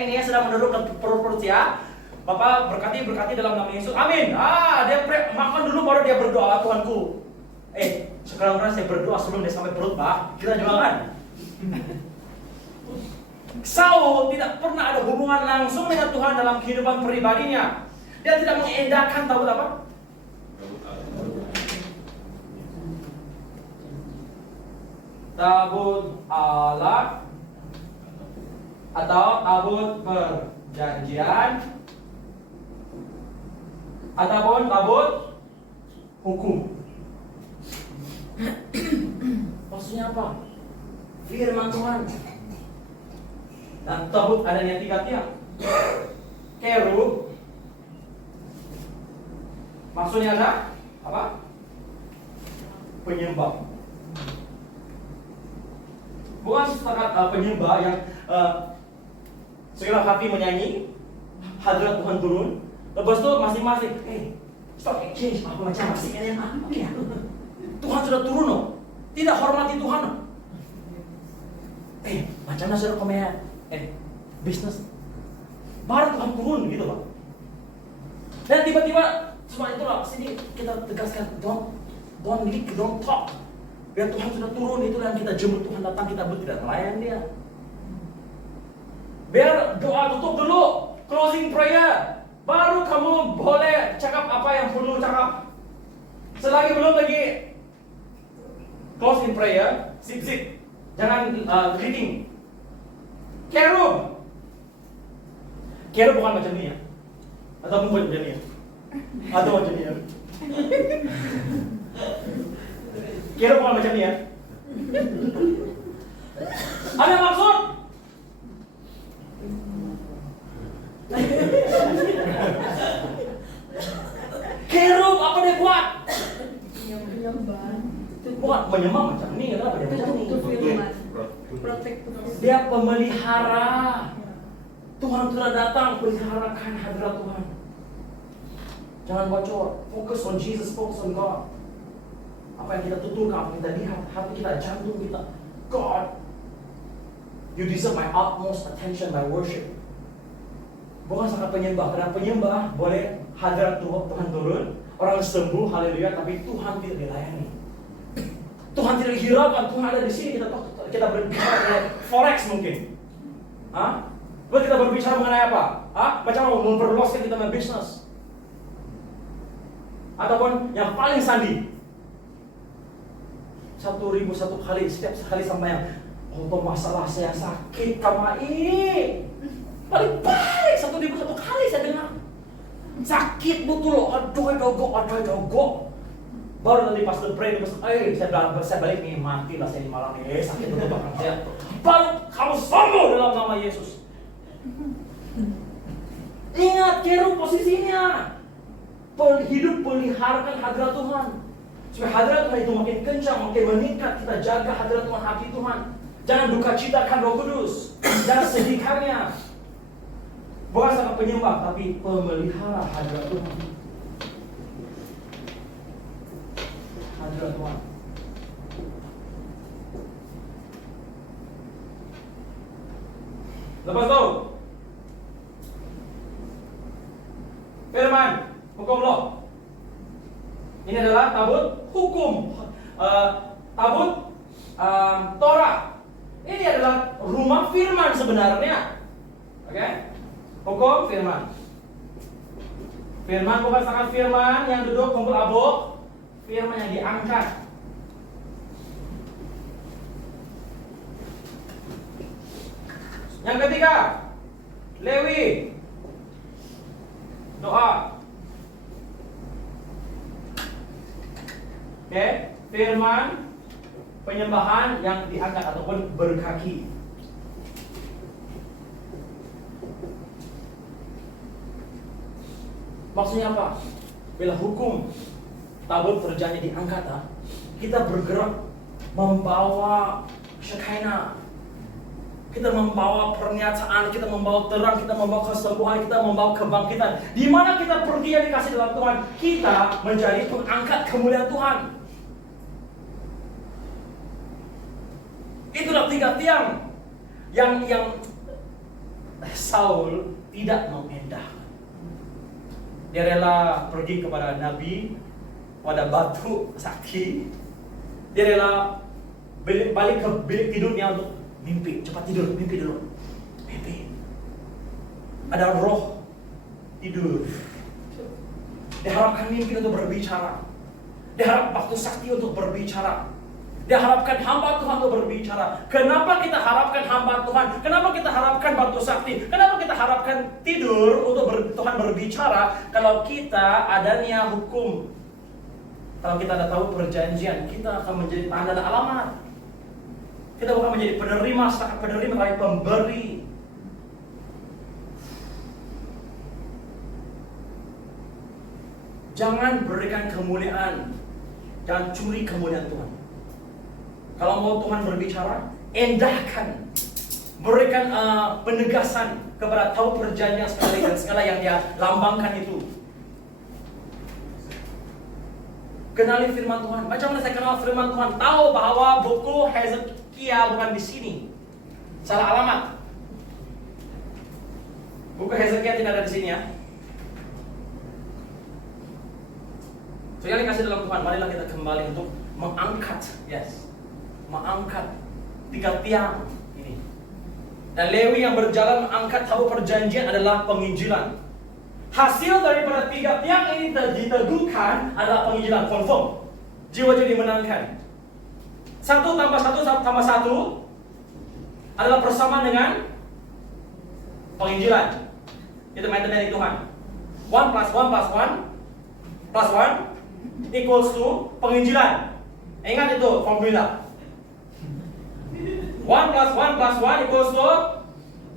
ini ya sedang menduduk ke perut ya. Bapak berkati dalam nama Yesus. Amin. Dia makan dulu baru dia berdoa, Tuhanku. Sekarang saya berdoa sebelum dia sampai perut, Pak. Kita juga kan. Saul tidak pernah ada hubungan langsung dengan Tuhan dalam kehidupan pribadinya. Dia tidak mengedakan tabut apa? Tabut Allah atau tabut perjanjian ataupun tabut hukum. Maksudnya apa? Firman Tuhan. Dan tabut adanya 3 tiang. Kerub. Maksudnya ada apa? Penyembah. Bukan setakat penyembah yang segala hati menyanyi, hadirat Tuhan turun. Lepas itu masing-masing, stock exchange apa macam masih yang apa ya? Tuhan sudah turun loh. Tidak hormati Tuhan loh. Macam mana sudah komen? Bisnis. Baru Tuhan turun gitu Pak. Dan tiba-tiba semua itulah sini kita tegaskan, don't leak, don't talk. Biar Tuhan sudah turun itu dan kita jemput Tuhan datang, kita tidak melayan dia. Biar doa tutup dulu, closing prayer. Baru kamu boleh cakap apa yang perlu cakap. Selagi belum lagi closing prayer, sip. Jangan greeting. Kerub bukan macam ni ya. Atau bukan macam ni ya. Atau macam ni ya. Kerub bukan macam ni ya. Ada maksud? Kerub apa dia buat? Buat menyembah macam ni, kenapa dia macam ni? Dia pemelihara. Tuhan telah datang peliharakan hadirat Tuhan. Jangan bocor. Fokus on Jesus, fokus on God. Apa yang kita tuturkan, apa yang kita lihat, hati kita, jantung kita. God, you deserve my utmost attention, my worship. Bukan sangat penyembah, karena penyembah boleh hadirat Tuhan turun, orang sembuh, haleluya, tapi Tuhan tidak dilayani. Tuhan tidak dihiraukan, Tuhan ada di sini, kita berbicara forex mungkin. Lalu kita berbicara mengenai apa? Bagaimana memperluaskan kita punya bisnis? Ataupun yang paling sandi, 1.000 satu kali, setiap sekali sampai yang masalah saya sakit kamai. Paling 1.000 satu kali saya dengar. Sakit betul, aduh jogok. Baru nanti pas pray, saya balik nih, mati lah saya di malam ini, sakit betul bahkan saya. Baru kamu sembuh dalam nama Yesus. Ingat kerub posisinya. Hidup peliharakan hadirat Tuhan. Supaya hadirat Tuhan itu makin kencang, makin meningkat. Kita jaga hadirat Tuhan, hati Tuhan. Jangan duka citakan Roh Kudus. Jangan sedihkannya. Bukan sangat penyembah, tapi pemelihara hadirat Tuhan. Hadirat Tuhan. Lepas itu firman, hukum law. Ini adalah tabut hukum, tabut Torah. Ini adalah rumah firman sebenarnya. Oke? Hukum firman. Firman bukan sangat firman yang duduk kumpul abuk, firman yang diangkat. Yang ketiga, Lewi. Doa. Oke, firman penyembahan yang diangkat ataupun berkaki. Maksudnya apa? Bila hukum tabut perjanjian diangkat, kita bergerak membawa Shekinah. Kita membawa pernyataan, kita membawa terang, kita membawa kesembuhan, kita membawa kebangkitan. Di mana kita pergi yang dikasih dalam Tuhan, kita menjadi pengangkat kemuliaan Tuhan. Itulah 3 tiang yang Saul tidak mengendahkan. Dia rela pergi kepada Nabi, pada batu sakti. Dia rela balik ke bilik tidurnya untuk mimpi. Cepat tidur, mimpi dulu. Mimpi. Ada roh tidur. Diharapkan mimpi untuk berbicara. Diharap waktu sakti untuk berbicara. Diharapkan hamba Tuhan untuk berbicara. Kenapa kita harapkan hamba Tuhan? Kenapa kita harapkan batu sakti? Kenapa kita harapkan tidur untuk Tuhan berbicara? Kalau kita adanya hukum, kalau kita ada tahu perjanjian, kita akan menjadi tanda dan alamat. Kita bukan menjadi penerima, setakat penerima, tapi pemberi. Jangan berikan kemuliaan, jangan curi kemuliaan Tuhan. Kalau mau Tuhan berbicara, endahkan, berikan penegasan kepada tahu perjanjian sekali dan segala yang dia lambangkan itu. Kenali firman Tuhan. Macam mana saya kenal firman Tuhan? Tahu bahwa buku Hezekiah bukan di sini. Salah alamat. Buku Hezekiah tidak ada di sini ya. Sekali kasih dalam Tuhan, marilah kita kembali untuk mengangkat, mengangkat 3 tiang ini. Dan Lewi yang berjalan mengangkat tahu perjanjian adalah penginjilan. Hasil daripada 3 tiang ini diteguhkan adalah penginjilan, confirm. Jiwa-jiwa dimenangkan. 1 tambah 1 tambah 1 adalah persamaan dengan penginjilan. Itu matematik Tuhan. 1 plus 1 plus 1 plus 1 equals to penginjilan. Ingat itu formula. 1 plus 1 plus 1 equals to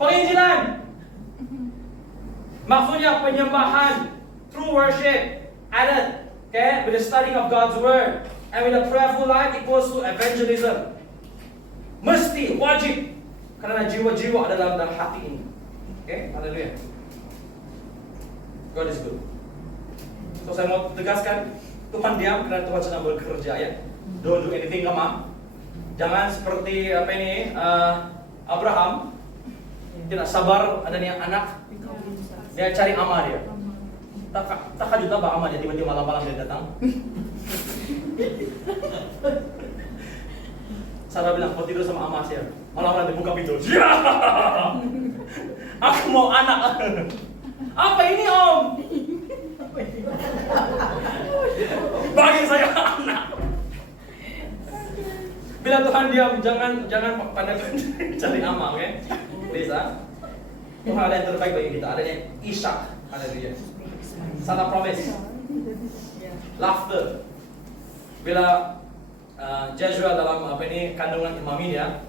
penginjilan. Maksudnya penyembahan through worship added, okay, with the studying of God's word and with a prayerful life equals to evangelism. Mesti, wajib, karena jiwa-jiwa ada dalam hati ini. Okay, haleluya. God is good. So saya mau tegaskan, Tuhan diam karena Tuhan sedang bekerja ya. Don't do anything, come on. Jangan seperti Abraham tidak sabar adanya anak, dia cari ama dia. Tak juta bah ama dia tiba-tiba malam-malam dia datang. Sarah bilang kau tidur sama ama saya. Malam-malam dia buka pintu. Ya! Aku mau anak. Apa ini om? Bagi saya anak. Bila Tuhan diam, jangan pandangkan cari ama, oke? Okay? Bisa. Tuhan ada yang terbaik bagi kita, adanya Ishak, haleluya. Salah promise, laughter. Bila Joshua dalam kandungan Imam ini ya,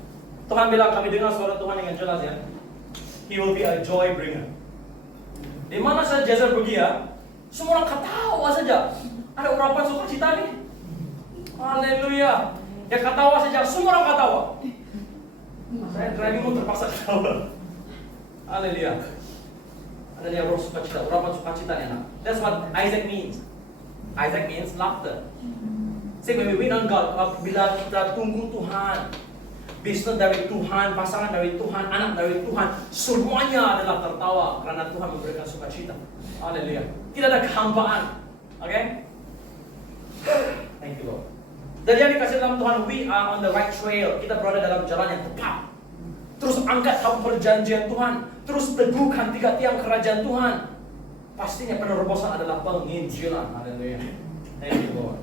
Tuhan bilang kami dengar suara Tuhan dengan jelas ya. He will be a joy bringer. Di mana saja Joshua pergi ya, semua orang ketawa saja. Ada urapan sukacita nih. Haleluya. Dia ketawa saja, semua orang ketawa. Saya driving pun terpaksa ketawa. Haleluya. Ada dia roh sukacita, urapan sukacita enak. That's what Isaac means. Isaac means laughter. See, when we wait on God, bila kita tunggu Tuhan, bisnis dari Tuhan, pasangan dari Tuhan, anak dari Tuhan, semuanya adalah tertawa karena Tuhan memberikan sukacita. Haleluya. Tidak ada kehampaan. Okay? Thank you Lord. Jadi yang dikasih dalam Tuhan, we are on the right trail. Kita berada dalam jalan yang tepat. Terus angkat tahu perjanjian Tuhan. Terus teguhkan 3 tiang kerajaan Tuhan. Pastinya penerobosan adalah penginjilan. Haleluya. Thank you Lord.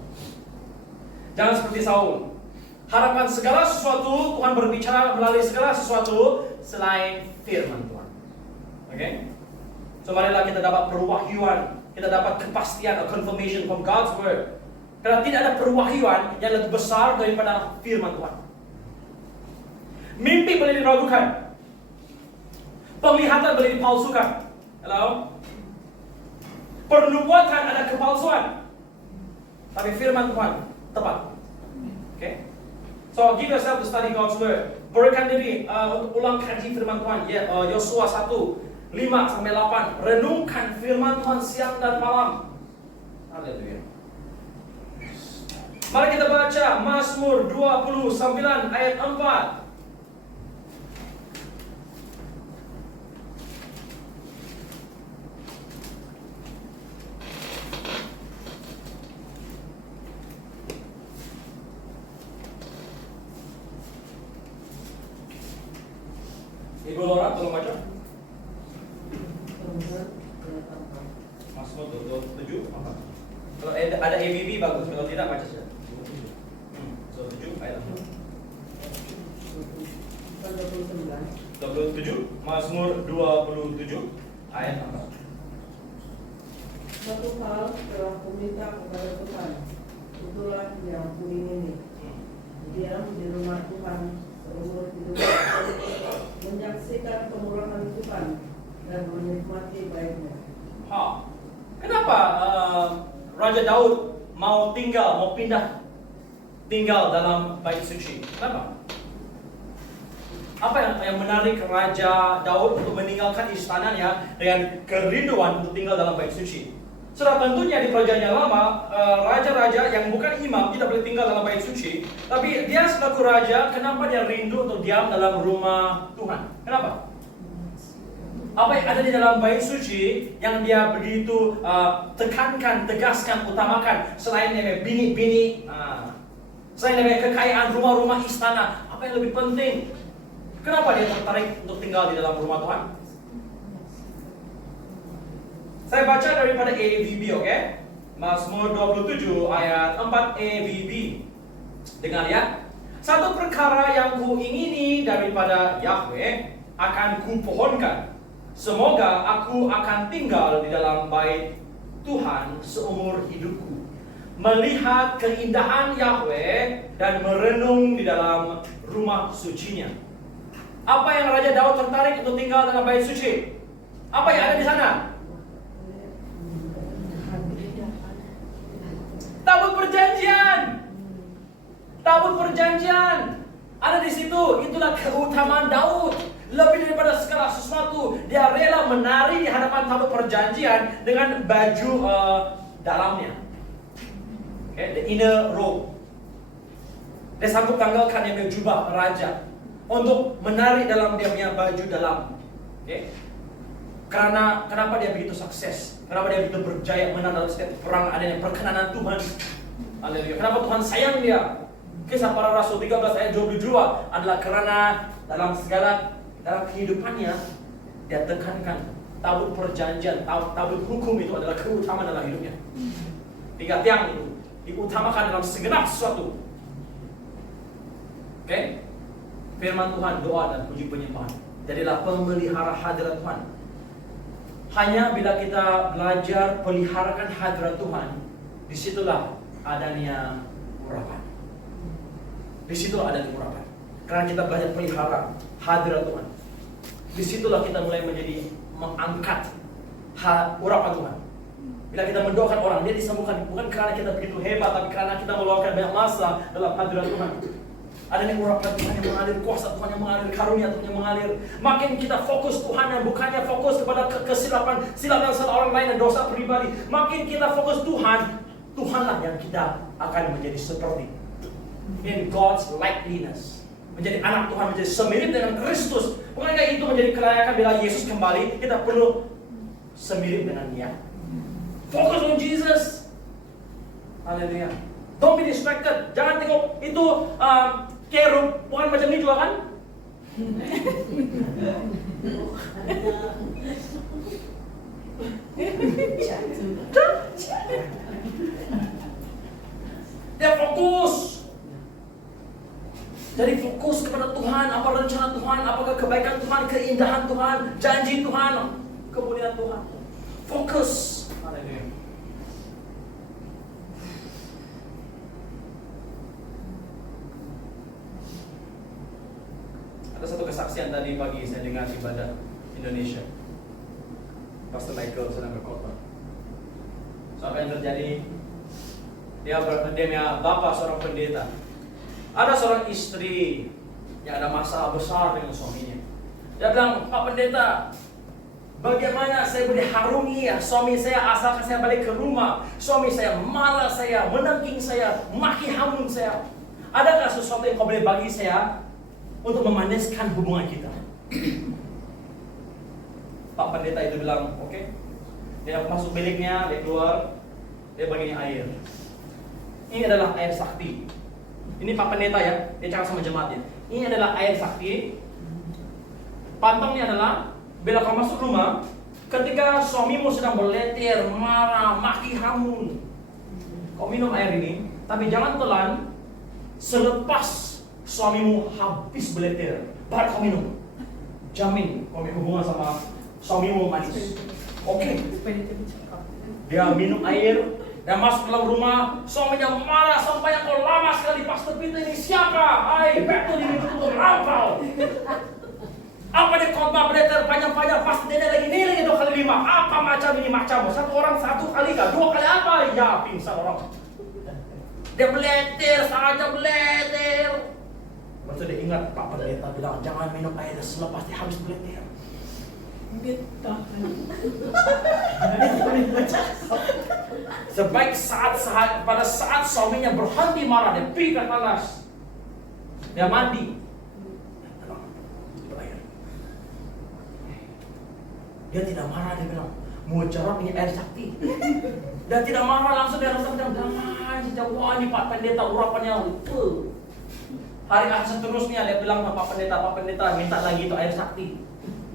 Jangan seperti Saul. Harapkan segala sesuatu Tuhan berbicara melalui segala sesuatu selain firman Tuhan. Oke? So marilah kita dapat perwahyuan, kita dapat kepastian atau confirmation from God's word. Karena tidak ada perwahyuan yang lebih besar daripada firman Tuhan. Mimpi boleh diragukan. Penglihatan boleh dipalsukan. Hello? Pernubuatan ada kepalsuan. Tapi firman Tuhan tepat. Okay? So give yourself to study God's word. Berikan diri untuk ulang kaji firman Tuhan. Yosua 1, 5-8. Renungkan firman Tuhan siang dan malam. Haleluya. Mari kita baca Mazmur 29 ayat 4. apa? Tolong baca. Mazmur 27 apa? Kalau ada ABB bagus, kalau tidak baca saja. 27 ayat 27, Mazmur 27 ayat 4. Satu hal telah kuminta kepada Tuhan, itulah yang kuingini, diam di rumah Tuhan seumur hidup, menyaksikan kemurahan Tuhan dan menikmati baiknya. Kenapa Raja Daud mau pindah tinggal dalam bait suci? Kenapa? Apa yang menarik Raja Daud untuk meninggalkan istananya dengan kerinduan untuk tinggal dalam bait suci? Sudah tentunya di Perjanjian Lama, raja-raja yang bukan imam tidak boleh tinggal dalam bait suci. Tapi dia selaku raja, kenapa dia rindu untuk diam dalam rumah Tuhan? Kenapa? Apa yang ada di dalam bait suci yang dia begitu tekankan, tegaskan, utamakan selain yang bini-bini, selain yang kekayaan rumah-rumah istana, apa yang lebih penting? Kenapa dia tertarik untuk tinggal di dalam rumah Tuhan? Saya baca daripada AVB, oke? Mazmur 27 ayat 4 AVB. Dengar ya. Satu perkara yang kuingini daripada Yahweh akan kupohonkan. Semoga aku akan tinggal di dalam bait Tuhan seumur hidupku, melihat keindahan Yahweh dan merenung di dalam rumah sucinya. Apa yang Raja Daud tertarik untuk tinggal dalam bait suci? Apa yang ada di sana? Tabut perjanjian. Tabut perjanjian ada di situ. Itulah keutamaan Daud. Lebih daripada segala sesuatu, dia rela menari di hadapan tabut perjanjian dengan baju dalamnya. Okay, the inner robe. Dia sanggup tanggalkan yang jubah raja untuk menari dalam dia punya baju dalam. Okay? Karena kenapa dia begitu sukses? Kenapa dia begitu berjaya menang dalam setiap perang, adanya perkenanan Tuhan? Haleluya. Kenapa Tuhan sayang dia? Kisah Para Rasul 13 ayat 22 adalah karena dalam kehidupannya dia tekankan tabut perjanjian, tabut hukum itu adalah keutamaan dalam hidupnya. 3 tiang itu diutamakan dalam segenap sesuatu. Oke? Firman Tuhan, doa dan puji penyembahan. Jadilah pemelihara hadirat Tuhan. Hanya bila kita belajar peliharakan hadirat Tuhan, disitulah adanya urapan. Disitulah adanya urapan. Karena kita belajar pelihara hadirat Tuhan, disitulah kita mulai menjadi mengangkat urapan Tuhan. Bila kita mendoakan orang, dia disembuhkan bukan karena kita begitu hebat, tapi karena kita meluangkan banyak masa dalam hadirat Tuhan. Adanya urapan Tuhan yang mengalir, kuasa Tuhan yang mengalir, karunia Tuhan yang mengalir. Makin kita fokus Tuhan yang bukannya fokus kepada kesilapan salah orang lain dan dosa pribadi. Makin kita fokus Tuhan, Tuhanlah yang kita akan menjadi seperti. In God's likeness. Menjadi anak Tuhan, menjadi semirip dengan Kristus. Bukankah itu menjadi kelayakan bila Yesus kembali, kita perlu semirip dengan Dia. Fokus on Jesus. Haleluya. Don't be distracted. Jangan tengok itu kerub, bukan macam ini juga kan? Dia fokus. Jadi fokus kepada Tuhan, apa rencana Tuhan, apakah kebaikan Tuhan, keindahan Tuhan, janji Tuhan, kemuliaan Tuhan. Fokus. Haleluya. Ada satu kesaksian tadi pagi saya dengar ibadah Indonesia. Pastor Michael sedang berkhotbah. So, apa yang terjadi? Dia punya bapak seorang pendeta. Ada seorang istri yang ada masalah besar dengan suaminya. Dia bilang, Pak Pendeta, bagaimana saya boleh harungi ya suami saya asalkan saya balik ke rumah? Suami saya marah saya, menengking saya, maki hamun saya. Adakah sesuatu yang kau boleh bagi saya untuk memaniskan hubungan kita? Pak Pendeta itu bilang, oke. Dia masuk biliknya, dia keluar, dia baginya air. Ini adalah air sakti. Ini Pak Pendeta ya, dia cakap sama jemaatnya. Ini adalah air sakti. pantangnya adalah bila kau masuk rumah, ketika suamimu sedang berleter, marah, maki hamun, kau minum air ini, tapi jangan telan selepas suamimu habis berleter, baru kau minum. Jamin kau hubungan sama suamimu manis. Oke. Dia minum air dan masuk dalam rumah, suaminya marah sampai yang kau lama sekali pas pintu ini, siapa? Hai, betul ini betul rampau. Apa dia khotbah berleter panjang-panjang, pasti dia lagi nih lagi 2 kali 5. Apa macam ini macam? Satu orang 1 kali kah? 2 kali apa? Ya pingsan orang. Dia berleter, saja berleter. Waktu dia ingat Pak Pendeta bilang jangan minum air selepas dia habis berleter. Sebaik pada saat suaminya berhenti marah, dia pergi ke atas, dia mandi, dia tidak marah, dia bilang mau cerap ini air sakti. Dia tidak marah, langsung dia rasa jangan, wah ini Pak Pendeta urapannya. Hari seterusnya dia bilang ke Pak Pendeta minta lagi itu air sakti.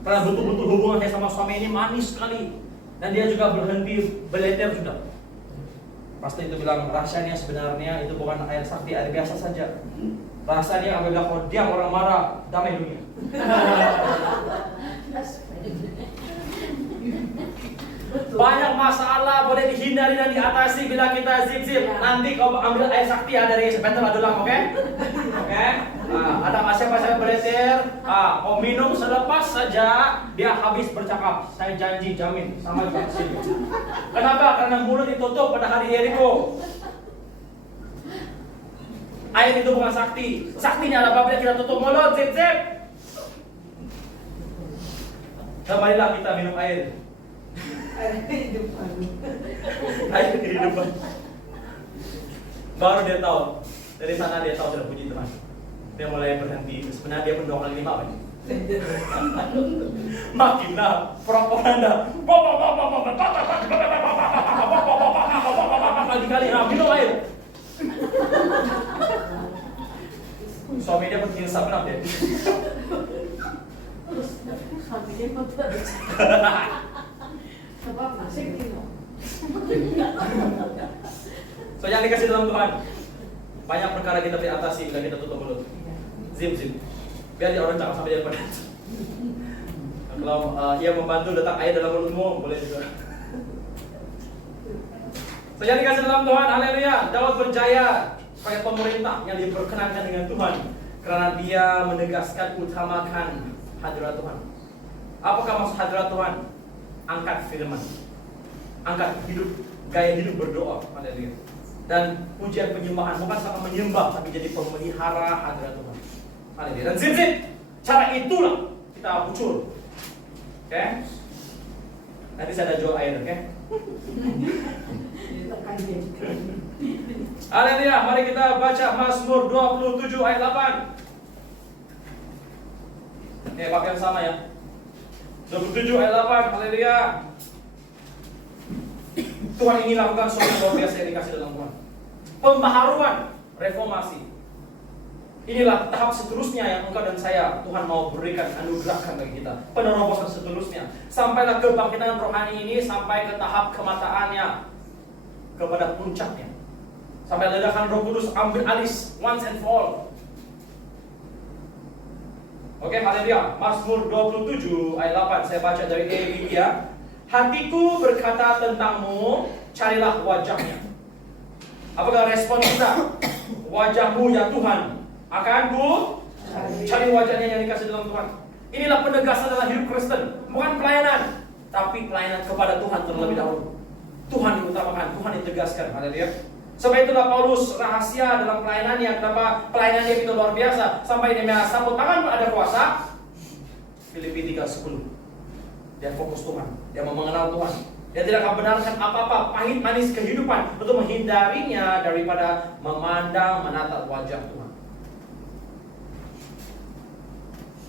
Karena betul-betul hubungannya sama suami ini manis sekali. Dan dia juga berhenti berleter sudah. Pasti itu bilang rasanya sebenarnya itu bukan air sakti, air biasa saja. Rasanya apabila kau diam orang marah, damai dunia. Banyak masalah boleh dihindari dan diatasi bila kita zip-zip. Nanti kau ambil air sakti dari sebentar adulang, oke? Oke? Ada siapa berleter, kau minum selepas saja dia habis bercakap. Saya janji, jamin, sama juga sini. Kenapa? Karena mulut ditutup pada hari Jericho. Air itu bukan sakti. Saktinya adalah apabila kita tutup mulut, zip-zip. Kembalilah kita minum air. Air kehidupan. Air kehidupan. Baru dia tahu. Dari sana dia tahu sudah puji Tuhan. Dia mulai berhenti. Sebenarnya dia pun 2 kali 5 apa? Makinlah propaganda. Kali-kali minum air. Suami dia penting sabram dia. Terus suami dia mau sebab nasib gitu. So yang dikasih dalam Tuhan, banyak perkara kita bisa atasi bila kita tutup mulut. Zim. Biar dia orang cakap sampai dia pada. Kalau ia membantu letak air dalam mulutmu, boleh juga. So yang dikasih dalam Tuhan, haleluya. Daud berjaya sebagai pemerintah yang diperkenankan dengan Tuhan karena dia menegaskan utamakan hadirat Tuhan. Apakah maksud hadirat Tuhan? Angkat firman, angkat hidup, gaya hidup berdoa, haleluya. Dan pujian penyembahan bukan sama menyembah, tapi jadi pemelihara hadirat Tuhan, haleluya. Dan zip, cara itulah kita muncul, oke? Nanti saya ada jual air, oke? Haleluya. Mari kita baca Mazmur 27 ayat 8. Bab yang sama ya. 27 ayat 8, haleluya. Tuhan ingin lakukan sesuatu luar biasa yang dikasih dalam Tuhan. Pembaharuan, reformasi. Inilah tahap seterusnya yang engkau dan saya Tuhan mau berikan, anugerahkan bagi kita. Penerobosan seterusnya. Sampailah kebangkitan rohani ini sampai ke tahap kemataannya, kepada puncaknya. Sampai ledakan Roh Kudus ambil alis once and for all. Oke, haleluya. Mazmur 27 ayat 8 saya baca dari EBD ya. Hatiku berkata tentangmu, carilah wajahnya. Apakah respon kita? Wajahmu ya Tuhan, akan ku cari wajahnya yang dikasih dalam Tuhan. Inilah penegasan dalam hidup Kristen, bukan pelayanan, tapi pelayanan kepada Tuhan terlebih dahulu. Tuhan diutamakan, Tuhan ditegaskan, haleluya. Sebab itulah Paulus rahasia dalam pelayanannya, kenapa pelayanannya itu luar biasa sampai dia sapu tangan pun ada kuasa. Filipi 3:10. Dia fokus Tuhan, dia mau mengenal Tuhan. Dia tidak akan benarkan apa-apa pahit manis kehidupan untuk menghindarinya daripada memandang menatap wajah Tuhan.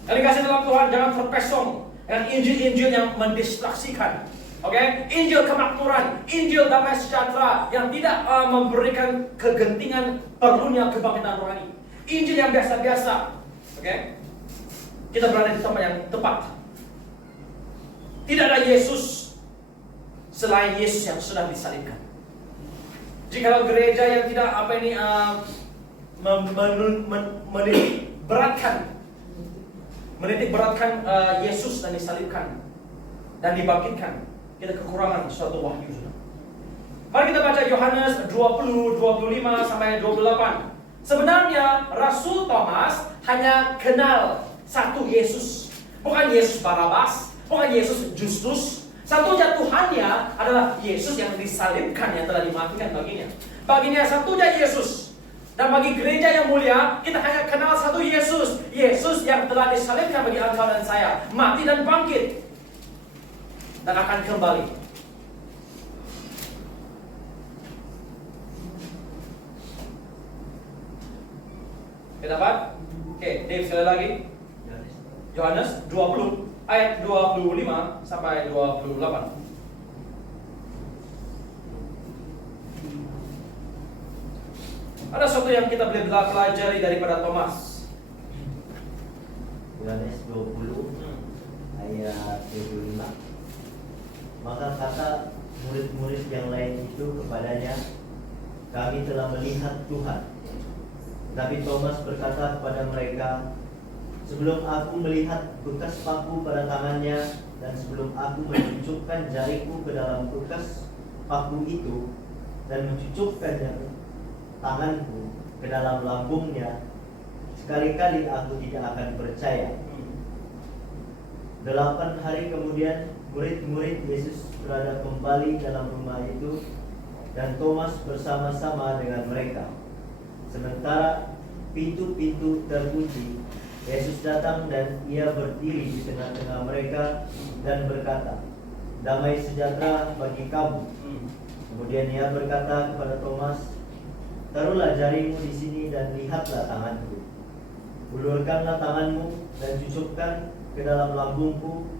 Yang dikasih dalam Tuhan, jangan terpesong dengan Injil-Injil yang mendistraksikan. Oke, Injil kemakmuran, Injil damai sejahtera yang tidak memberikan kegentingan perlunya kebangkitan rohani. Injil yang biasa-biasa. Oke, kita berada di tempat yang tepat. Tidak ada Yesus selain Yesus yang sudah disalibkan. Jikalau gereja yang tidak menitik beratkan Yesus dan disalibkan dan dibangkitkan, kita kekurangan suatu wahyu. Mari kita baca Yohanes 20, 25 sampai 28. Sebenarnya Rasul Thomas hanya kenal satu Yesus, bukan Yesus Barabas, bukan Yesus Justus. Satunya Tuhannya adalah Yesus yang disalibkan, yang telah dimatikan baginya. Baginya satunya Yesus. Dan bagi gereja yang mulia, kita hanya kenal satu Yesus. Yesus yang telah disalibkan bagi engkau dan saya, mati dan bangkit, dan akan kembali. Kita dapat? Oke, Dave sekali lagi. Yohanes 20 ayat 25 sampai 28. Ada sesuatu yang kita boleh pelajari daripada Thomas. Yohanes 20 ayat 25. Maka kata murid-murid yang lain itu kepadanya, kami telah melihat Tuhan. Tapi Thomas berkata kepada mereka, sebelum aku melihat bekas paku pada tangannya, dan sebelum aku mencucukkan jariku ke dalam bekas paku itu, dan mencucukkan tanganku ke dalam lambungnya, sekali-kali aku tidak akan percaya. 8 hari kemudian, murid-murid Yesus berada kembali dalam rumah itu, dan Thomas bersama-sama dengan mereka. Sementara pintu-pintu terkunci, Yesus datang dan ia berdiri di tengah-tengah mereka dan berkata, damai sejahtera bagi kamu. Kemudian ia berkata kepada Thomas, taruhlah jarimu di sini dan lihatlah tanganku. Ulurkanlah tanganmu dan cucukkan ke dalam lambungku,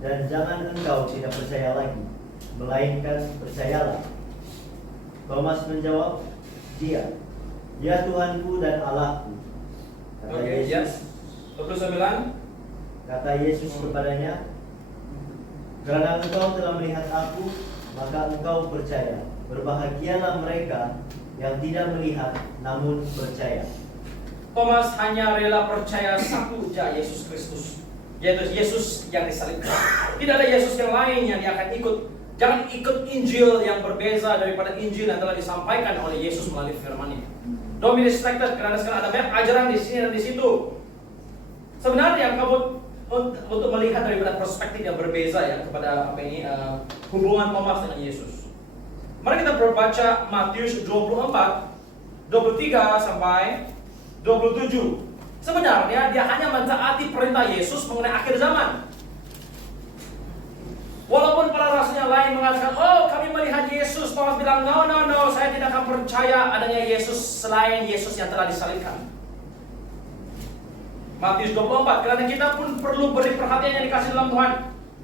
dan jangan engkau tidak percaya lagi, melainkan percayalah. Thomas menjawab, Ya Tuhanku dan Allahku. Kata Yesus, 29. Kata Yesus kepadanya, karena engkau telah melihat aku, maka engkau percaya. Berbahagialah mereka yang tidak melihat namun percaya. Thomas hanya rela percaya satu saja, Yesus Kristus, yaitu Yesus yang disalibkan. Tidak ada Yesus yang lain yang dia akan ikut. Jangan ikut Injil yang berbeza daripada Injil yang telah disampaikan oleh Yesus melalui firman-Nya. Don't be distracted, karena sekarang ada banyak ajaran di sini dan di situ. Sebenarnya kamu untuk melihat daripada perspektif yang berbeza ya kepada hubungan Thomas dengan Yesus. Mari kita baca Matius 24, 23 sampai 27. Sebenarnya dia hanya mentaati perintah Yesus mengenai akhir zaman. Walaupun para rasul yang lain mengatakan, oh kami melihat Yesus, Thomas bilang, no, saya tidak akan percaya adanya Yesus selain Yesus yang telah disalibkan. Matius 24, karena kita pun perlu beri perhatian yang dikasih dalam Tuhan.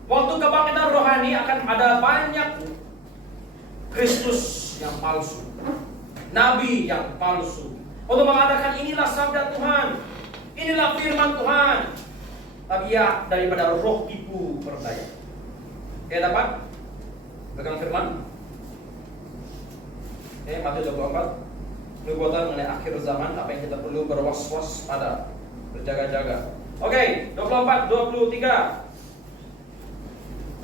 Waktu kebangkitan rohani akan ada banyak Kristus yang palsu, nabi yang palsu, untuk mengatakan inilah sabda Tuhan, inilah firman Tuhan, tapi ya daripada roh tipu berdaya. Oke, dapat? Pegang firman. Oke, Matius 24. Nubuatan mengenai akhir zaman, apa yang kita perlu berwas-was pada, berjaga-jaga. Oke, 24, 23.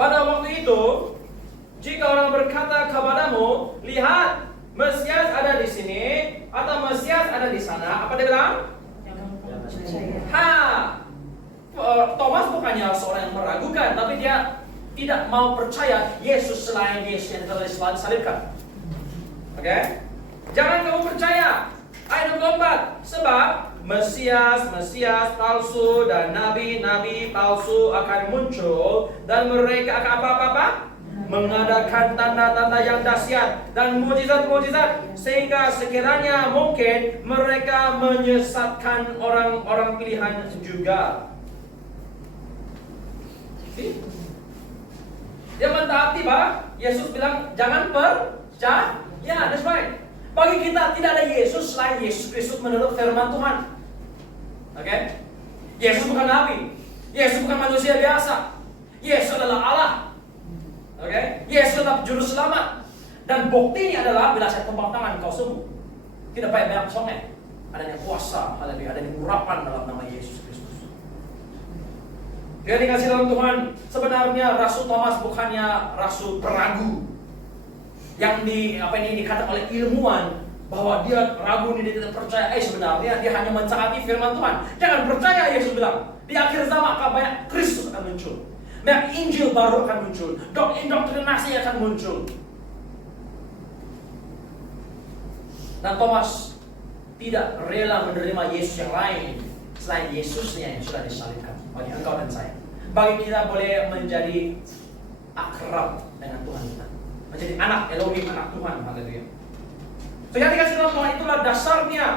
Pada waktu itu, jika orang berkata kepadamu, lihat, Mesias ada di sini, atau Mesias ada di sana, apa dia bilang? Thomas bukannya seorang yang meragukan, tapi dia tidak mau percaya Yesus selain Yesus yang telah disalibkan. Oke? Jangan kamu percaya. Ayat 24. Sebab Mesias palsu dan nabi-nabi palsu akan muncul, dan mereka akan apa-apa? Mengadakan tanda-tanda yang dahsyat dan mujizat-mujizat, sehingga sekiranya mungkin mereka menyesatkan orang-orang pilihan juga. Dia mentaati bah, Yesus bilang jangan percaya. Ya, that's right. Bagi kita tidak ada Yesus selain Yesus Kristus menurut firman Tuhan. Oke? Yesus bukan nabi. Yesus bukan manusia biasa. Yesus adalah Allah. Oke? Yesus adalah juru selamat. Dan buktinya adalah bila saya tepuk tangan kau sembuh. Tidak banyak songnya. Adanya kuasa, haleluya, adanya urapan dalam nama Yesus Kristus. Dia dikasih dalam Tuhan. Sebenarnya Rasul Thomas bukannya rasul peragu yang dikatakan oleh ilmuwan bahwa dia ragu, dia tidak percaya. Sebenarnya dia hanya mentaati firman Tuhan. Jangan percaya, Yesus bilang. Di akhir zaman akan banyak Kristus akan muncul. Banyak Injil baru akan muncul. Indoktrinasi akan muncul. Dan Thomas tidak rela menerima Yesus yang lain selain Yesusnya yang sudah disalibkan bagi engkau dan saya. Bagi kita boleh menjadi akrab dengan Tuhan kita, menjadi anak Elohim, anak Tuhan. Haleluya. Jadi kasih dalam Tuhan itulah dasarnya.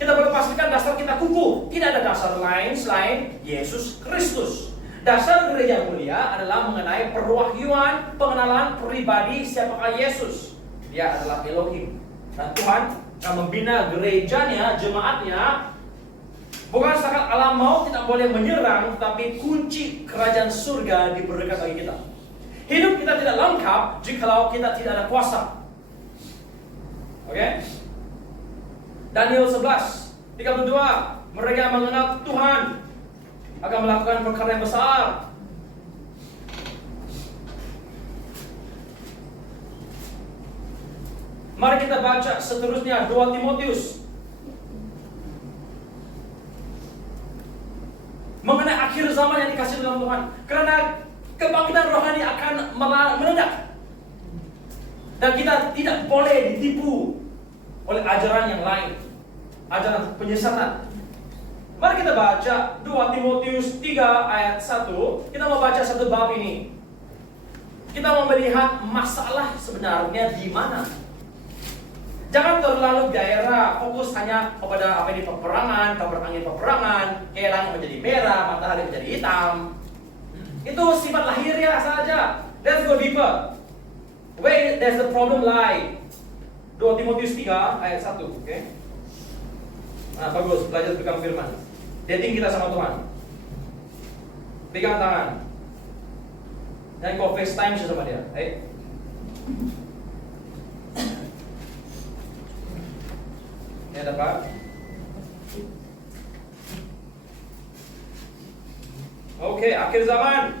Kita boleh pastikan dasar kita kukuh. Tidak ada dasar lain selain Yesus Kristus. Dasar gereja mulia adalah mengenai perwahyuan, pengenalan pribadi siapakah Yesus. Dia adalah Elohim. Dan Tuhan akan membina gerejanya, jemaatnya. Bukan setakat alam maut tidak boleh menyerang, tapi kunci kerajaan surga diberikan bagi kita. Hidup kita tidak lengkap jikalau kita tidak ada kuasa. Oke? Daniel 11:32, mereka mengenal Tuhan akan melakukan perkara yang besar. Mari kita baca seterusnya 2 Timotius. Mengenai akhir zaman yang dikasih dalam Tuhan. Karena kebangkitan rohani akan meledak. Dan kita tidak boleh ditipu oleh ajaran yang lain, ajaran penyesatan. Mari kita baca 2 Timotius 3 ayat 1. Kita mau baca satu bab ini. Kita mau melihat masalah sebenarnya di mana. Jangan terlalu gairah, fokus hanya kepada apa ini peperangan, kabar angin peperangan, langit menjadi merah, matahari menjadi hitam. Itu sifat lahiriah saja. Let's go deeper. Where does the problem lie? 2 Timotius 3 ayat 1, oke? Nah, bagus, belajar pegang firman. Dating kita sama Tuhan. Pegang tangan. Dan kau FaceTime sama dia. Ya dapat. Oke, akhir zaman.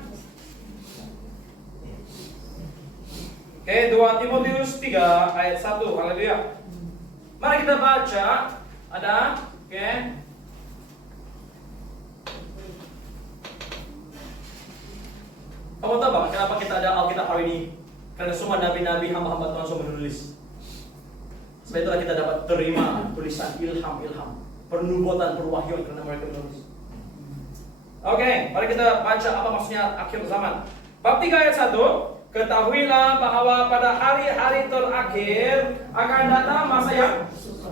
Oke, 2 Timotius 3 ayat 1. Haleluya. Mari kita baca. Ada, oke. Kamu tahu Bang, kenapa kita ada Alkitab hari ini? Karena semua nabi-nabi, hamba-hamba Tuhan semua menulis. Sebab itulah kita dapat terima tulisan ilham, penubuatan, perwahyuan karena mereka menulis. Oke, mari kita baca apa maksudnya akhir zaman. Bab 3 ayat 1. Ketahuilah bahwa pada hari-hari terakhir akan datang masa yang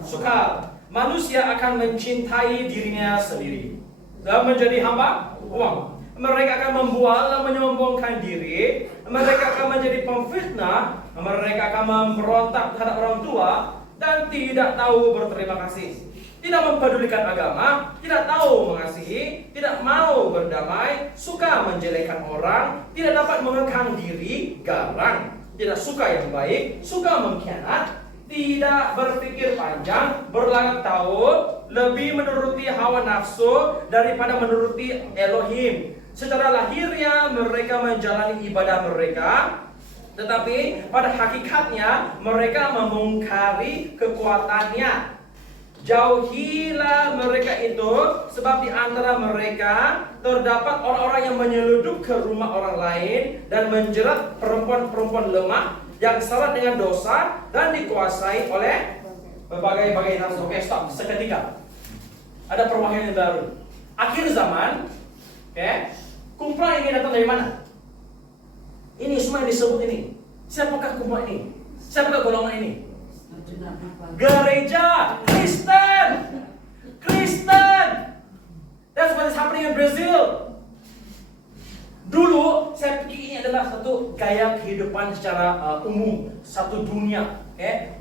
sukar. Manusia akan mencintai dirinya sendiri dan menjadi hamba uang. Mereka akan membual dan menyombongkan diri. Mereka akan menjadi pemfitnah. Mereka akan memberontak terhadap orang tua dan tidak tahu berterima kasih. Tidak mempedulikan agama, tidak tahu mengasihi, tidak mau berdamai, suka menjelekkan orang, tidak dapat mengekang diri, garang, tidak suka yang baik, suka mengkhianat, tidak berpikir panjang, berlalu tahun, lebih menuruti hawa nafsu daripada menuruti Elohim. Secara lahirnya mereka menjalani ibadah mereka, tetapi pada hakikatnya mereka memungkari kekuatannya. Jauhilah mereka itu, sebab di antara mereka terdapat orang-orang yang menyeludup ke rumah orang lain dan menjerat perempuan-perempuan lemah yang syarat dengan dosa dan dikuasai oleh berbagai-bagai nafsu. Oke, stop seketika. Ada perwahyuan yang baru. Akhir zaman, oke? Kumpulan ini datang dari mana? Ini semua yang disebut ini. Siapakah kumpulan ini? Siapakah golongan ini? Gereja Kristen. That's what is happening in Brazil. Dulu saya pikir ini adalah satu gaya kehidupan secara umum, satu dunia.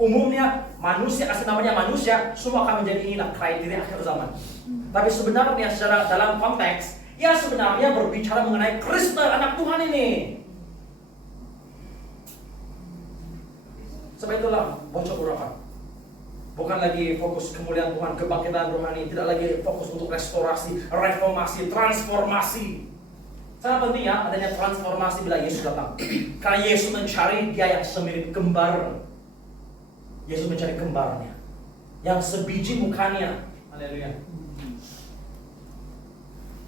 Umumnya manusia, asal namanya manusia, semua akan menjadi inilah kriteria akhir zaman. Tapi sebenarnya secara dalam konteks yang sebenarnya berbicara mengenai Kristen anak Tuhan ini. Sebab itulah bocor urapan. Bukan lagi fokus kemuliaan Tuhan, kebangkitan rohani, tidak lagi fokus untuk restorasi, reformasi, transformasi. Sangat penting ya adanya transformasi bila Yesus datang. Karena Yesus mencari dia yang semirip kembar. Yesus mencari kembarnya, yang sebiji mukanya. Haleluya.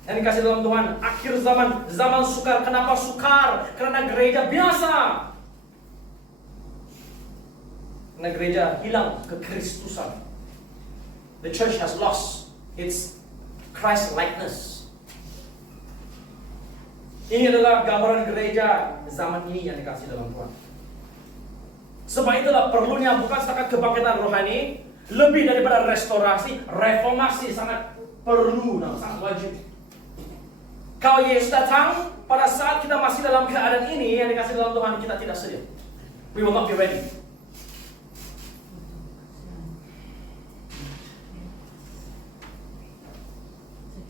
Yang dikasih dalam Tuhan, akhir zaman, zaman sukar. Kenapa sukar? Karena gereja biasa. Karena gereja hilang kekristusan. The church has lost its Christ likeness. Ini adalah gambaran gereja zaman ini yang dikasih dalam Tuhan. Sebab itulah perlunya bukan setakat kebangkitan rohani, lebih daripada restorasi, reformasi sangat perlu dan sangat wajib. Kalau Yesus datang pada saat kita masih dalam keadaan ini yang dikasih dalam Tuhan, kita tidak sedia. We will not be ready.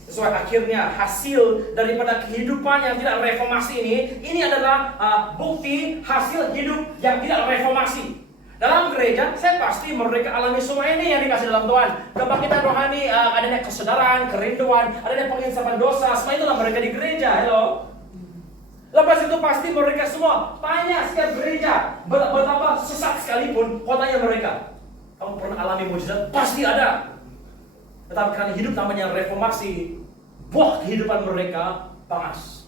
Sesuai akhirnya hasil daripada kehidupan yang tidak reformasi ini adalah bukti hasil hidup yang tidak reformasi. Dalam gereja, saya pasti mereka alami semua ini yang dikasih dalam Tuhan. Kebangkitan rohani, adanya kesadaran, kerinduan, adanya penginsapan dosa. Semua itulah mereka di gereja. Hello. Lepas itu pasti mereka semua tanya setiap gereja, betapa sesat sekalipun kotanya mereka. Kamu pernah alami mujizat? Pasti ada. Tetapi karena hidup namanya reformasi, buah kehidupan mereka panas.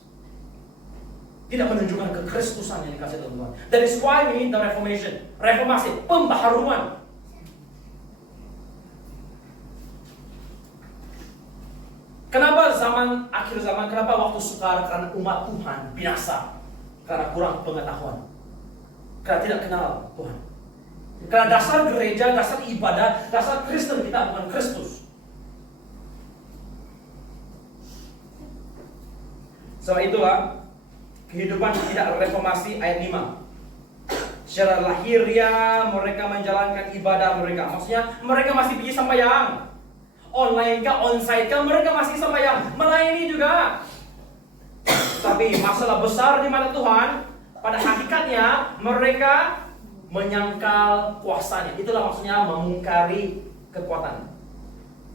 Tidak menunjukkan kekristusan yang dikasih dalam Tuhan. That is why we need the reformation. Reformasi, pembaharuan. Kenapa akhir zaman, kenapa waktu sukar? Karena umat Tuhan binasa. Karena kurang pengetahuan. Karena tidak kenal Tuhan. Karena dasar gereja, dasar ibadah, dasar Kristen kita bukan Kristus. Sebab itulah kehidupan tidak reformasi ayat 5. Secara lahiriah mereka menjalankan ibadah mereka. Maksudnya mereka masih pergi sembahyang. Online kah, onsite kah, mereka masih sembahyang. Melayani juga. Tapi masalah besar di mata Tuhan, pada hakikatnya mereka menyangkal kuasanya. Itulah maksudnya memungkari kekuatan.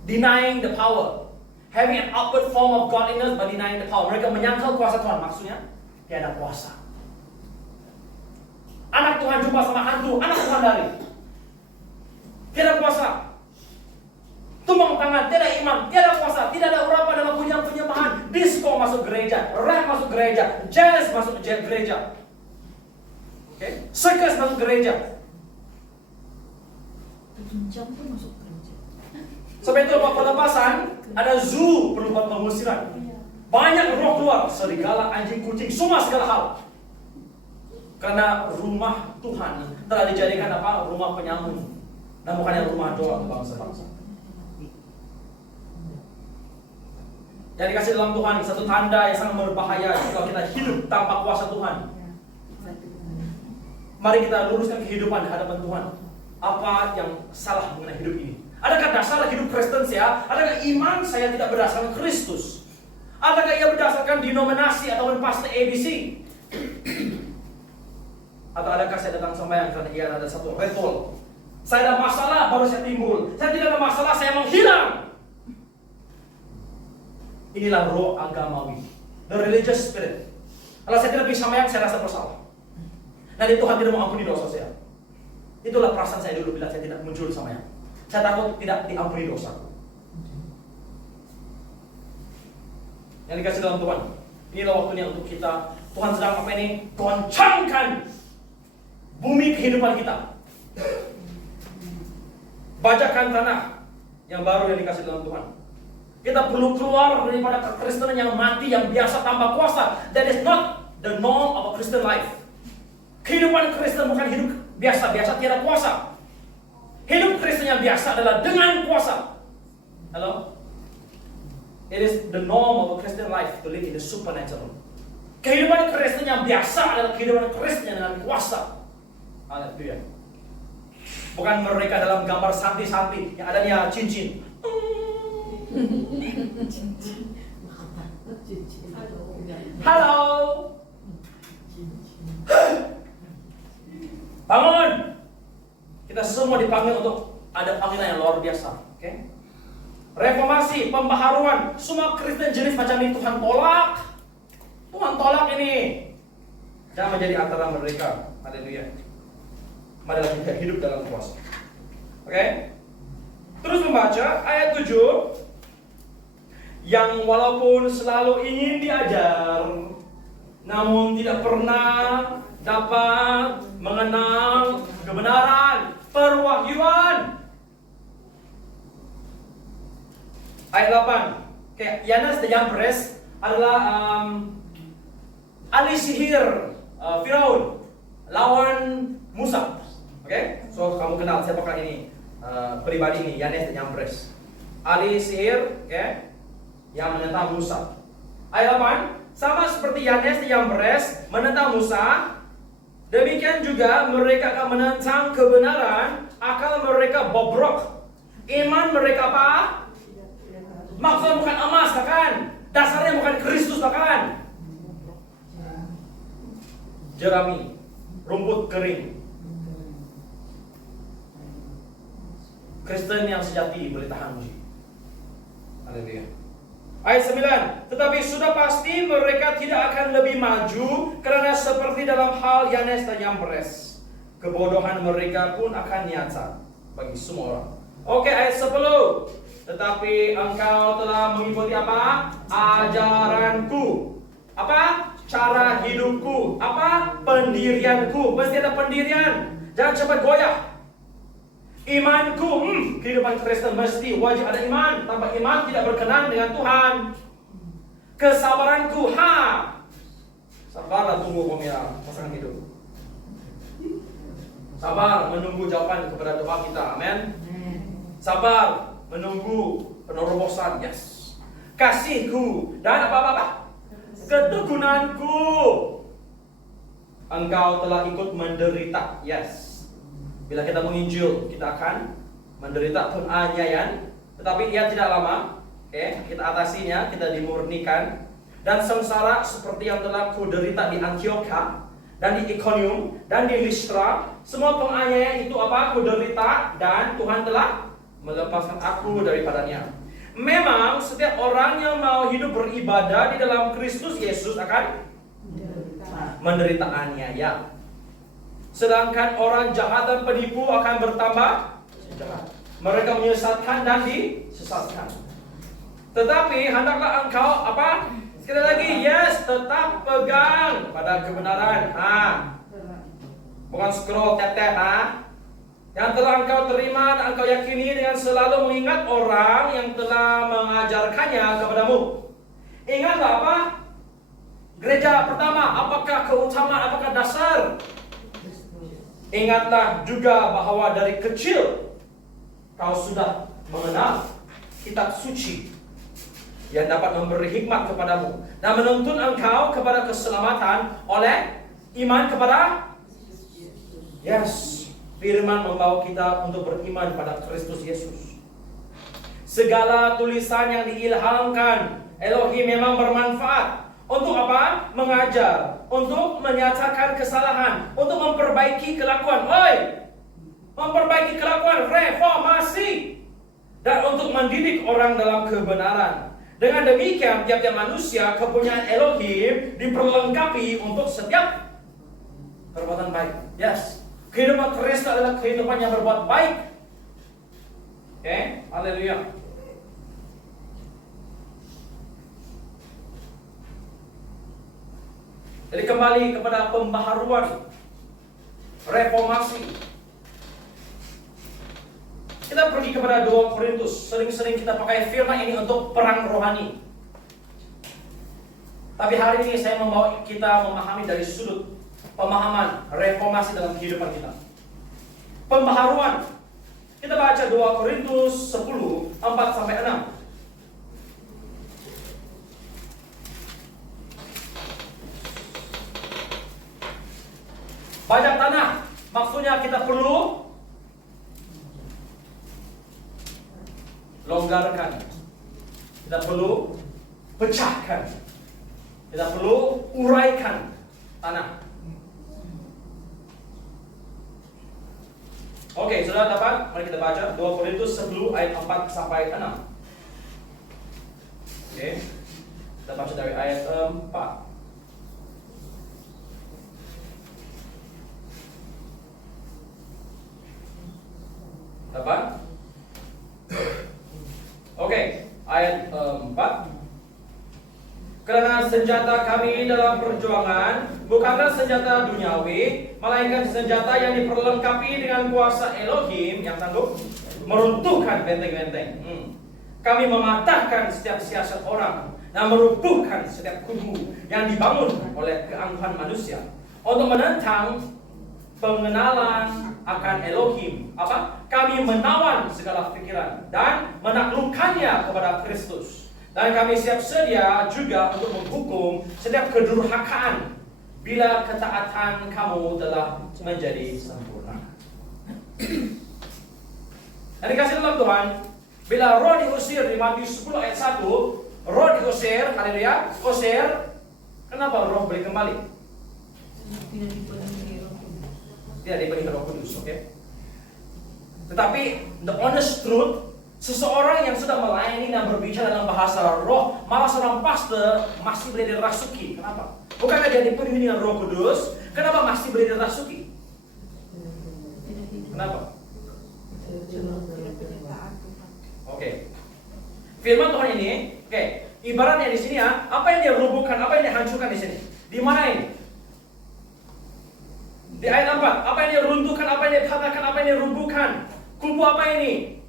Denying the power. Having an outward form of godliness but denying the power. Mereka menyangkal kuasa Tuhan. Maksudnya tiada kuasa. Anak Tuhan jumpa sama hantu, anak Tuhan lari. Tiada kuasa. Tumbang tangan, tiada iman, tiada kuasa, tidak ada urapan dalam pujian penyembahan. Disco masuk gereja, rap masuk gereja, jazz masuk gereja. Okay? Circus masuk gereja. Jam pun masuk gereja. Sebab itu waktu pelepasan ada zoo perlu buat pengusiran. Banyak roh keluar, serigala, anjing, kucing, semua segala hal. Karena rumah Tuhan telah dijadikan apa? Rumah penyamun. Nah, bukannya rumah doa bangsa-bangsa. Yang dikasih dalam Tuhan, satu tanda yang sangat berbahaya kalau kita hidup tanpa kuasa Tuhan. Mari kita luruskan kehidupan di hadapan Tuhan. Apa yang salah mengenai hidup ini? Adakah dasar hidup Kristen saya? Adakah iman saya tidak berdasarkan Kristus? Adakah ia berdasarkan denominasi atau pasti ABC? Atau adakah saya datang sembahyang karena ia ada satu ritual? Saya ada masalah baru saya timbul. Saya tidak ada masalah, saya menghilang. Inilah roh agamawi, the religious spirit. Kalau saya tidak bisa sembahyang, saya rasa bersalah. Nanti Tuhan tidak mau ampuni dosa saya. Itulah perasaan saya dulu bila saya tidak muncul sembahyang. Saya takut tidak diampuni dosaku. Yang dikasih dalam Tuhan, inilah waktunya untuk kita. Tuhan sedang apa ini? Goncangkan bumi kehidupan kita. Bajakan tanah yang baru yang dikasih dalam Tuhan. Kita perlu keluar daripada kekristenan yang mati, yang biasa tanpa kuasa. That is not the norm of a Christian life. Kehidupan Kristen bukan hidup biasa-biasa tiada kuasa. Hidup Kristen yang biasa adalah dengan kuasa. Hello? It is the norm of a Christian life to live in the supernatural. Kehidupan Kristen yang biasa adalah kehidupan Kristen yang dengan kuasa. Haleluya. Bukan mereka dalam gambar santi-santi yang adanya cincin. Halo. Bangun. Kita semua dipanggil untuk ada panggilan yang luar biasa. Oke? Reformasi, pembaharuan, semua Kristen jenis macam ini Tuhan tolak. Tuhan tolak ini. Jangan menjadi antara mereka. Haleluya. Marilah kita hidup dalam kuasa. Oke? Terus membaca ayat 7. Yang walaupun selalu ingin diajar, namun tidak pernah dapat mengenal kebenaran, perwahyuan. Ayat 8. Kayak Yanes dan Yambres adalah ahli sihir Firaun lawan Musa. Oke? So kamu kenal siapakah ini? Pribadi ini Yanes dan Yambres. Ahli sihir, oke? Yang menentang Musa. Ayat 8, sama seperti Yanes dan Yambres menentang Musa, demikian juga mereka akan menentang kebenaran, akal mereka bobrok. Iman mereka apa? Maksudnya bukan emas, bahkan dasarnya bukan Kristus, bahkan jerami, rumput kering. Kristen yang sejati beritahan uji. Haleluya. Ayat 9, tetapi sudah pasti mereka tidak akan lebih maju, karena seperti dalam hal Yanes dan Yambres, kebodohan mereka pun akan nyata bagi semua orang. Oke, ayat 10, tetapi engkau telah mengikuti apa? Ajaranku. Apa? Cara hidupku. Apa? Pendirianku. Mesti ada pendirian. Jangan cepat goyah. Imanku, kehidupan Kristen mesti wajib ada iman. Tanpa iman tidak berkenan dengan Tuhan. Kesabaranku, sabarlah tunggu pemirsa pasangan hidup. Sabar menunggu jawaban kepada doa kita, amin. Sabar menunggu penerobosan, yes. Kasihku dan apa? Ketekunanku. Engkau telah ikut menderita, yes. Bila kita menginjil, kita akan menderita penganiayaan, tetapi ia tidak lama. Oke, kita atasinya, kita dimurnikan. Dan sengsara seperti yang telah kuderita di Antioquia dan di Iconium dan di Listra. Semua penganiayaan itu apa? Kuderita, dan Tuhan telah melepaskan aku daripadanya. Memang setiap orang yang mau hidup beribadah di dalam Kristus Yesus akan menderita aniaya. Sedangkan orang jahat dan penipu akan bertambah jahat. Mereka menyesatkan dan disesatkan. Tetapi hendaklah engkau apa? Sekali lagi, yes, tetap pegang pada kebenaran. Bukan scroll tap-tap, yang telah engkau terima dan engkau yakini, dengan selalu mengingat orang yang telah mengajarkannya kepadamu. Ingatlah apa? Gereja pertama, apakah keutamaan, apakah dasar? Ingatlah juga bahwa dari kecil kau sudah mengenal kitab suci yang dapat memberi hikmat kepadamu dan menuntun engkau kepada keselamatan oleh iman kepada yes. Firman membawa kita untuk beriman pada Kristus Yesus. Segala tulisan yang diilhamkan Elohim memang bermanfaat. Untuk apa? Mengajar, untuk menyatakan kesalahan, untuk memperbaiki kelakuan. Memperbaiki kelakuan, reformasi, dan untuk mendidik orang dalam kebenaran. Dengan demikian, tiap-tiap manusia kepunyaan Elohim diperlengkapi untuk setiap perbuatan baik. Yes. Kehidupan Kristus adalah kehidupan yang berbuat baik. Oke, haleluya. Jadi kembali kepada pembaharuan, reformasi. Kita pergi kepada 2 Korintus. Sering-sering kita pakai firman ini untuk perang rohani. Tapi hari ini saya membawa kita memahami dari sudut pemahaman reformasi dalam kehidupan kita. Pembaharuan. Kita baca 2 Korintus 10, 4-6. Bajak tanah, maksudnya kita perlu longgarkan. Kita perlu pecahkan. Kita perlu uraikan tanah. Oke, sudah dapat? Mari kita baca 2 Korintus 10 ayat 4 sampai 6. Oke. Kita baca dari ayat 4. Dapat? Oke, ayat 4. Karena senjata kami dalam perjuangan bukanlah senjata duniawi, melainkan senjata yang diperlengkapi dengan kuasa Elohim yang sanggup meruntuhkan benteng-benteng. Kami mematahkan setiap siasat orang dan merubuhkan setiap kubu yang dibangun oleh keangkuhan manusia untuk menentang pengenalan akan Elohim. Apa? Kami menawan segala pikiran dan menaklukkannya kepada Kristus. Dan kami siap sedia juga untuk menghukum setiap kedurhakaan bila ketaatan kamu telah menjadi sempurna. Dan dikasih dalam Tuhan, bila roh diusir di Matius 10 ayat 1, roh diusir, haleluya, usir, kenapa roh boleh kembali? Tidak dipenuhi Roh Kudus, oke? Tetapi the honest truth, seseorang yang sudah melayani dan berbicara dalam bahasa roh, malah seorang pastor masih boleh dirasuki. Kenapa? Bukankah dia dipenuhi dengan Roh Kudus? Kenapa masih boleh dirasuki? Kenapa? Oke. Firman Tuhan ini, oke, ibaratnya di sini ya, apa yang dia rubuhkan, apa yang dia hancurkan di sini? Di mana ini? Di ayat 4, apa yang dia runtuhkan, apa yang dia katakan, apa yang dia rubuhkan? Kubu apa ini?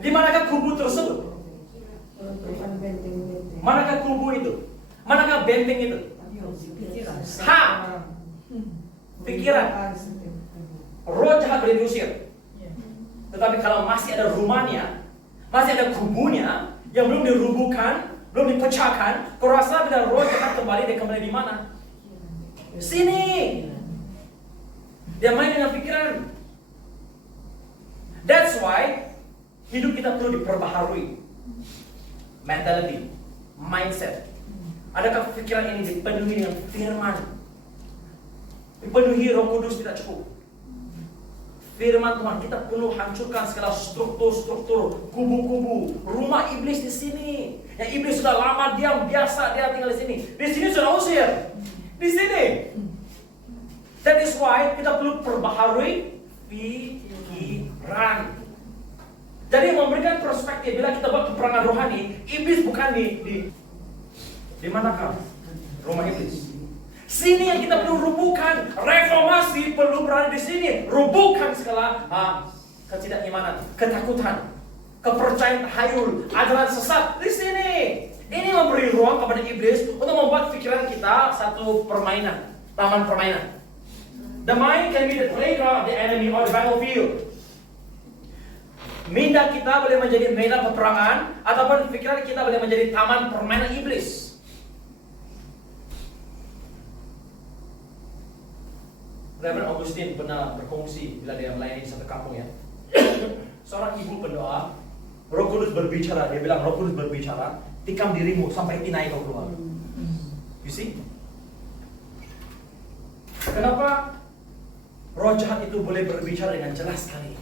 Di manakah kubu tersebut? Manakah kubu itu? Manakah benteng itu? Pikiran. Roh jahat boleh diusir. Tetapi kalau masih ada rumahnya, masih ada kubunya yang belum dirubuhkan, belum dipecahkan, kau rasa bila roh jahat kembali, dia kembali di mana? Sini. Dia main dengan pikiran. That's why hidup kita perlu diperbaharui. Mentality, mindset. Adakah pikiran ini dipenuhi dengan firman? Dipenuhi Roh Kudus tidak cukup. Firman Tuhan, kita perlu hancurkan segala struktur-struktur, kubu-kubu, rumah iblis di sini. Yang iblis sudah lama diam, biasa dia tinggal di sini. Di sini sudah usir. Di sini. That is why kita perlu perbaharui pikiran. Jadi memberikan perspektif, bila kita buat peperangan rohani, iblis bukan di manakah rumah iblis? Sini yang kita perlu rubuhkan. Reformasi perlu berada di sini. Rubuhkan segala ketidakimanan, ketakutan, kepercayaan tahayul, ajaran sesat di sini. Ini memberi ruang kepada iblis untuk membuat pikiran kita satu permainan, taman permainan. The mind can be the playground of the enemy or the battlefield. Minda kita boleh menjadi medan peperangan, ataupun pikiran kita boleh menjadi taman permainan iblis. Reverend Augustine pernah berkongsi bila dia melayani satu kampung ya. Seorang ibu pendoa, Roh Kudus berbicara, dia bilang Roh Kudus berbicara, tikam dirimu sampai tinai kau keluar. You see? Kenapa roh jahat itu boleh berbicara dengan jelas sekali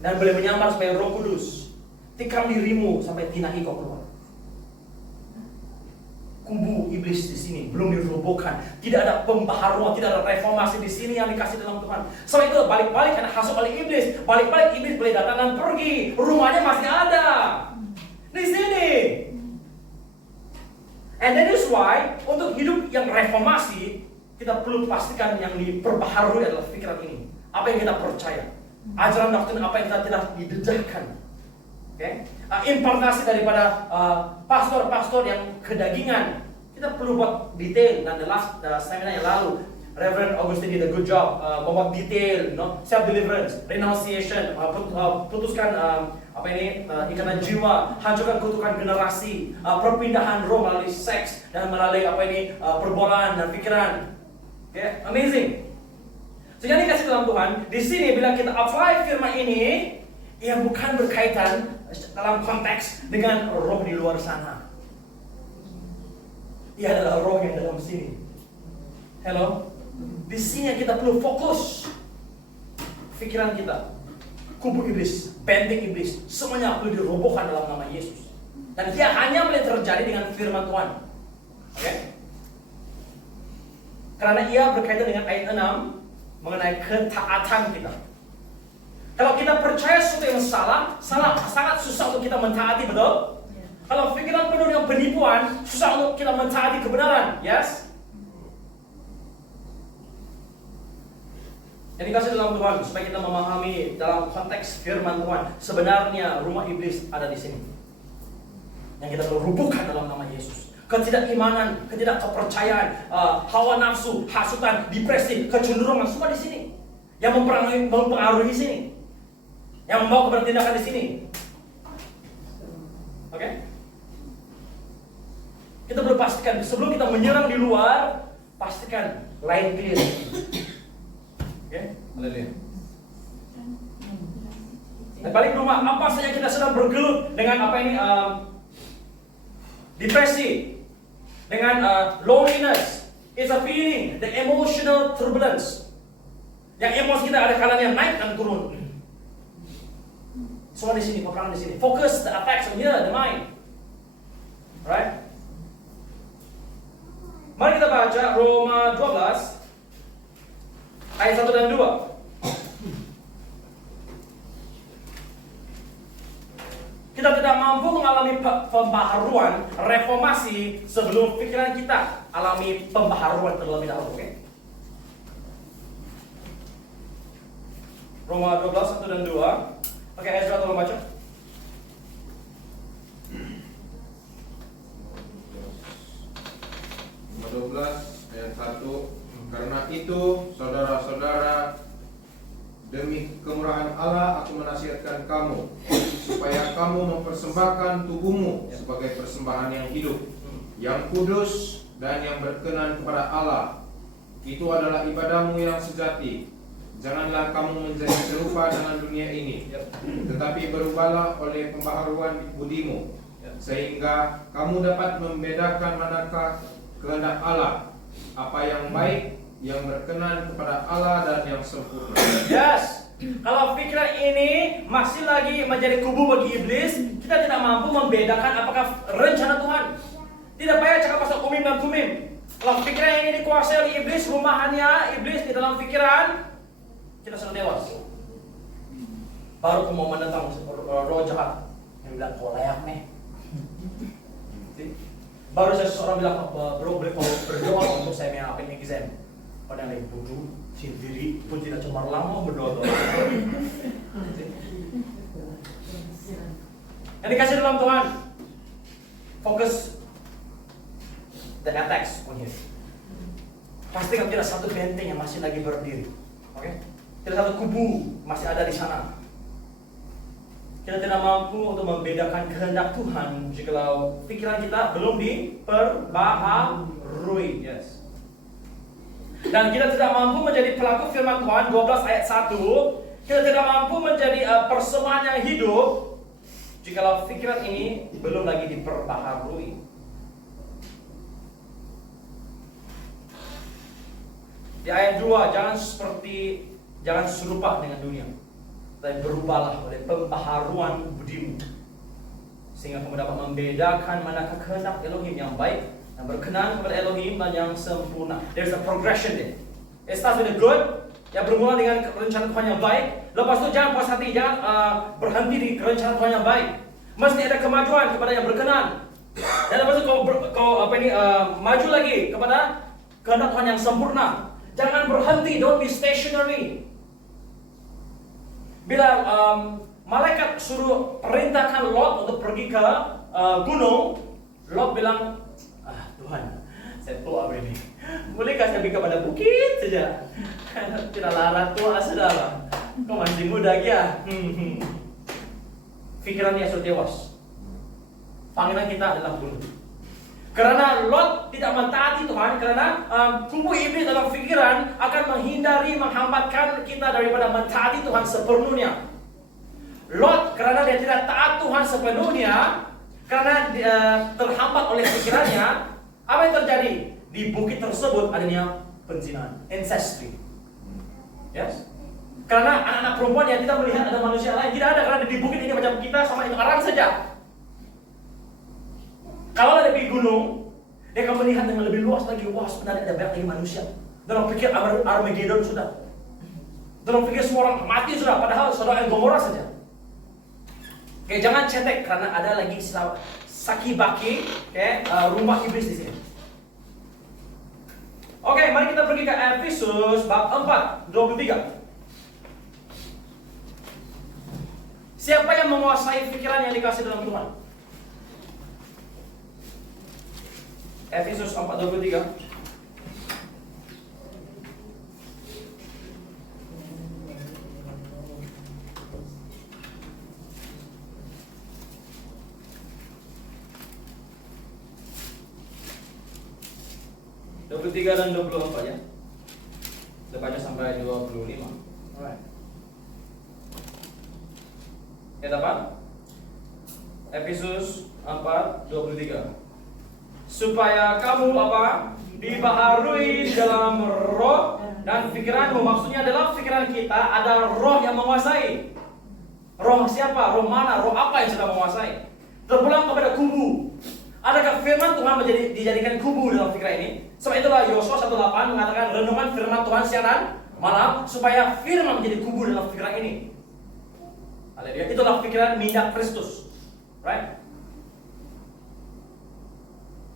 dan boleh menyamar supaya Roh Kudus tikam dirimu sampai tinai kau keluar? Kubu iblis di sini belum dirobohkan, tidak ada pembaharuan, tidak ada reformasi di sini yang dikasih dalam Tuhan. Soalnya itu balik-balik karena hasut oleh iblis, balik-balik iblis boleh datang dan pergi, rumahnya masih ada di sini. And that is why untuk hidup yang reformasi kita perlu pastikan yang diperbaharui adalah pikiran ini. Apa yang kita percaya, ajaran doktrin apa yang kita tidak didedahkan. Okay? Impartasi daripada pastor-pastor yang kedagingan. Kita perlu buat detail. Dan the last seminar yang lalu, Reverend Augustine did a good job membuat detail, self-deliverance, renunciation, putuskan ikatan jiwa, hancurkan kutukan generasi, perpindahan roh melalui seks dan melalui perbolaan dan pikiran. Okay? Amazing. So yang dikasih dalam Tuhan, di sini bila kita apply firman ini, ia bukan berkaitan dalam konteks dengan roh di luar sana. Ia adalah roh yang dalam sini. Hello? Di sini kita perlu fokus. Pikiran kita, kubu iblis, benteng iblis, semuanya perlu dirobohkan dalam nama Yesus. Dan dia hanya boleh terjadi dengan firman Tuhan. Oke? Karena ia berkaitan dengan ayat 6 mengenai ketaatan kita. Kalau kita percaya sesuatu yang salah, sangat susah untuk kita mentaati, betul? Kalau pikiran penuh dengan penipuan, susah untuk kita mentaati kebenaran, yes? Yang dikasih dalam Tuhan, supaya kita memahami dalam konteks firman Tuhan, sebenarnya rumah iblis ada di sini. Yang kita perlu rubuhkan dalam nama Yesus. Ketidakimanan, ketidakkepercayaan, hawa nafsu, hasutan, depresi, kecenderungan, semua di sini. Yang mempengaruhi sini. Yang membawa kepada tindakan di sini. Oke? Kita perlu pastikan, sebelum kita menyerang di luar, pastikan line clear. Oke? Haleluya. Dan balik rumah, apa saja kita sedang bergelut dengan apa ini? Depresi, dengan loneliness, is a feeling, the emotional turbulence. Yang emosi kita ada kalanya naik dan turun. Semua di sini, peperangan di sini. Focus the attacks on here, the mind. Right? Mari kita baca Roma 12 ayat 1 dan 2. Kita tidak mampu mengalami pembaharuan, reformasi sebelum pikiran kita alami pembaharuan terlebih dahulu. Okay? Roma 12 1 dan 2. Oke, Ezra tolong baca. Roma 12 ayat 1. Karena itu, saudara-saudara, demi kemurahan Allah aku menasihatkan kamu supaya kamu mempersembahkan tubuhmu sebagai persembahan yang hidup, yang kudus dan yang berkenan kepada Allah. Itu adalah ibadahmu yang sejati. Janganlah kamu menjadi serupa dengan dunia ini, tetapi berubahlah oleh pembaharuan budimu, sehingga kamu dapat membedakan manakah kehendak Allah, apa yang baik, yang berkenan kepada Allah dan yang sempurna. Yes. Kalau pikiran ini masih lagi menjadi kubu bagi iblis, kita tidak mampu membedakan apakah rencana Tuhan. Tidak payah cakap pasal umim dan tumim. Kalau pikiran ini dikuasai oleh iblis, rumahannya iblis di dalam pikiran, kita sudah dewas. Baru mau menentang roh jahat yang bilang kau layak nih. Baru seseorang bilang, bro boleh kau berdoa untuk saya menghapin exam. Padahal yang bodoh sendiri pun tidak cemerlang mau berdoa. Yang dikasih dalam Tuhan, fokus the attacks on him. Pastikan tidak satu benteng yang masih lagi berdiri. Oke? Tidak satu kubu masih ada di sana. Kita tidak mampu untuk membedakan kehendak Tuhan jikalau pikiran kita belum diperbaharui. Yes. Dan kita tidak mampu menjadi pelaku firman Tuhan 12 ayat 1. Kita tidak mampu menjadi persembahan yang hidup jikalau pikiran ini belum lagi diperbaharui. Di ayat 2, jangan serupa dengan dunia, tapi berubahlah oleh pembaharuan budimu, sehingga kamu dapat membedakan manakah kehendak Elohim yang baik, yang berkenan kepada Elohim dan yang sempurna. There's a progression there. It starts with the good, yang bermula dengan rencana Tuhan yang baik. Lepas itu jangan puas hati, jangan berhenti di rencana Tuhan yang baik. Mesti ada kemajuan kepada yang berkenan. Dan lepas itu kau maju lagi kepada kehendak Tuhan yang sempurna. Jangan berhenti, don't be stationary. Bila malaikat suruh perintahkan Lot untuk pergi ke gunung, Lot bilang, Tuhan, saya tua begini, bolehkah saya pergi kepada bukit saja? Tidak larat tua saudara, kau masih muda ya. Pikirannya sudah tewas. Panggilan kita adalah bunuh. Karena Lot tidak mentaati Tuhan, karena kubu iblis dalam pikiran akan menghindari, menghambatkan kita daripada mentaati Tuhan sepenuhnya. Lot karena dia tidak taat Tuhan sepenuhnya, karena dia terhambat oleh pikirannya, Apa yang terjadi? Di bukit tersebut adanya perzinahan, ancestry. Yes? Karena anak-anak perempuan yang tidak melihat ada manusia lain, tidak ada, karena di bukit ini macam kita sama itu orang saja. Kalau ada di gunung, dia akan melihat dengan lebih luas lagi. Wah, sebenarnya ada banyak lagi manusia. Dalam pikir Armageddon sudah. Dalam pikir semua orang mati sudah, padahal Sodom dan Gomora saja. Oke, jangan cetek karena ada lagi saki-baki, rumah iblis di sini. Oke, mari kita pergi ke Efesus bab 4, 23. Siapa yang menguasai pikiran yang dikasih dalam Tuhan? Efesus 4:23. Dan 24 ya. Kita baca sampai 25. Alright. Ya dapat? Efesus 4:23. Supaya kamu apa? Dibaharui dalam roh dan pikiranmu. Maksudnya adalah pikiran kita ada roh yang menguasai. Roh siapa? Roh mana? Roh apa yang sedang menguasai? Terpulang kepada kubu. Adakah firman Tuhan dijadikan kubu dalam pikiran ini? Sebab itulah Yosua 1:8 mengatakan renungan firman Tuhan siang dan malam supaya firman menjadi kubu dalam pikiran ini. Haleluya. Itulah pikiran minyak Kristus. Right?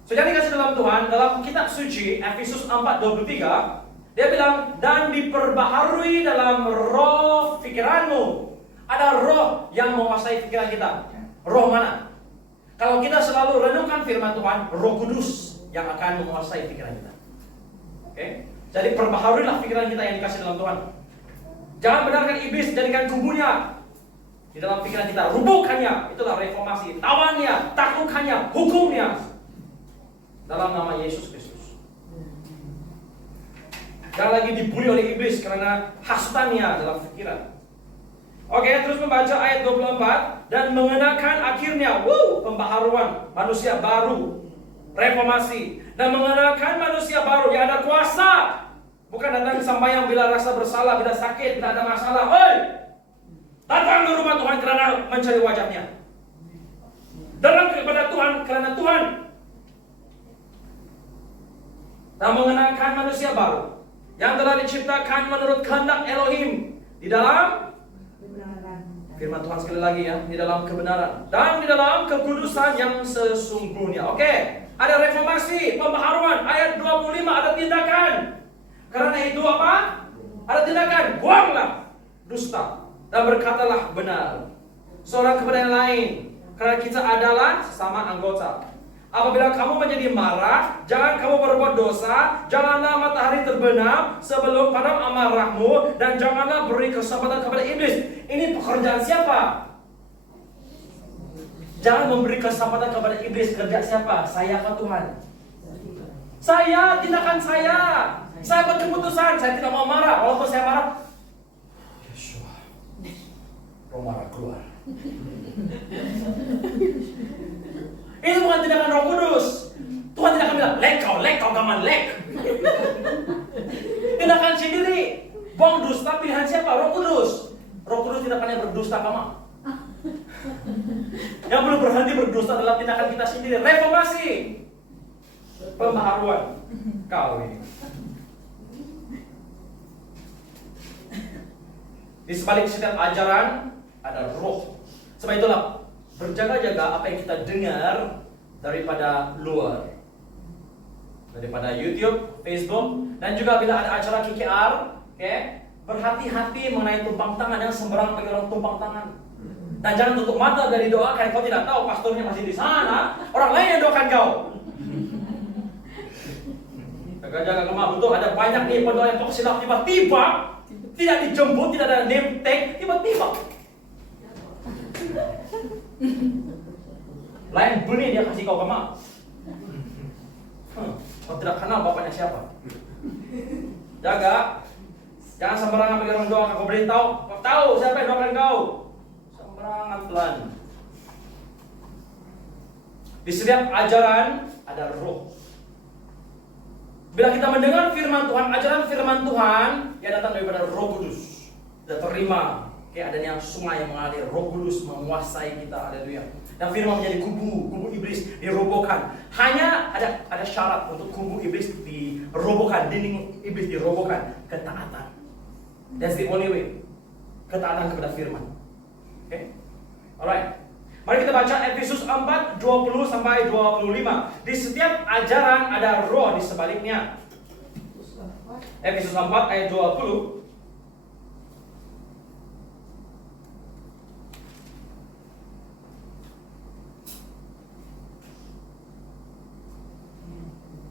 So, yang dikasih dalam Tuhan, dalam kitab suci Efesus 4:23, dia bilang, dan diperbaharui dalam roh pikiranmu. Ada roh yang menguasai pikiran kita. Roh mana? Kalau kita selalu renungkan firman Tuhan, Roh Kudus yang akan menguasai pikiran kita. Oke? Jadi perbaharuilah pikiran kita yang dikasih dalam Tuhan. Jangan benarkan iblis jadikan kubunya di dalam pikiran kita. Rubuhkannya, itulah reformasi. Tawannya, taklukkannya, hukumnya. Dalam nama Yesus Kristus. Jangan lagi dibuli oleh iblis karena hasutannya dalam pikiran. Oke, terus membaca ayat 24. Dan mengenakan akhirnya, pembaharuan manusia baru, reformasi. Dan mengenakan manusia baru yang ada kuasa. Bukan datang sembahyang bila rasa bersalah, bila sakit, bila ada masalah. Datang ke rumah Tuhan karena mencari wajahnya. Datang kepada Tuhan karena Tuhan. Dan mengenakan manusia baru yang telah diciptakan menurut kehendak Elohim di dalam firman Tuhan sekali lagi ya, di dalam kebenaran dan di dalam kekudusan yang sesungguhnya. Oke, ada reformasi, pembaharuan. Ayat 25 ada tindakan. Karena itu apa? Ada tindakan. Buanglah dusta dan berkatalah benar seorang kepada yang lain, karena kita adalah sesama anggota. Apabila kamu menjadi marah, jangan kamu berbuat dosa. Janganlah matahari terbenam sebelum padam amarahmu, dan janganlah beri kesempatan kepada iblis. Ini pekerjaan siapa? Jangan memberi kesempatan kepada iblis. Kerja siapa? Saya ke Tuhan. Saya, tindakan saya. Saya buat keputusan. Saya tidak mau marah. Walaupun saya marah, Yeshua, roh marah keluar. Ini bukan tindakan Roh Kudus. Tuhan tidak akan bilang, lek kau gaman lek. Tindakan sendiri. Buang dusta, pilihan siapa? Roh Kudus. Roh Kudus tidak akan berdusta kamu. Yang belum berhenti berdusta adalah tindakan kita sendiri. Reformasi, pembaharuan. Kau ini. Di sebalik setiap ajaran ada roh. Sebab itulah berjaga-jaga apa yang kita dengar daripada luar, daripada YouTube, Facebook, dan juga bila ada acara KKR, berhati-hati mengenai tumpang tangan. Yang sembarang bagi orang tumpang tangan. Dan jangan tutup mata dari doa, karena kau tidak tahu pastornya masih di sana, orang lain yang doakan kau. Jaga-jaga kemah, betul ada banyak nih pendoa yang kok silap tiba-tiba tidak dijemput, tidak ada name tag, tiba-tiba lain bunyi dia kasih kau kemah. Kau tidak kenal bapaknya siapa. Jaga, jangan sembarangan bagi orang doa. Kau beritahu, kau tahu siapa yang doakan kau. Sembarangan pelan. Di setiap ajaran ada roh. Bila kita mendengar firman Tuhan, ajaran firman Tuhan yang datang daripada Roh Kudus, kita terima kayak adanya sungai yang mengalir, Roh Kudus menguasai kita, haleluya. Dan firman menjadi kubu iblis dirobohkan. Hanya ada syarat untuk kubu iblis dirobohkan, dinding iblis dirobohkan, ketaatan. That's the only way. Ketaatan kepada firman. Okay? Alright. Mari kita baca Efesus 4, 20 sampai 25. Di setiap ajaran ada roh di sebaliknya. Efesus 4 ayat 20.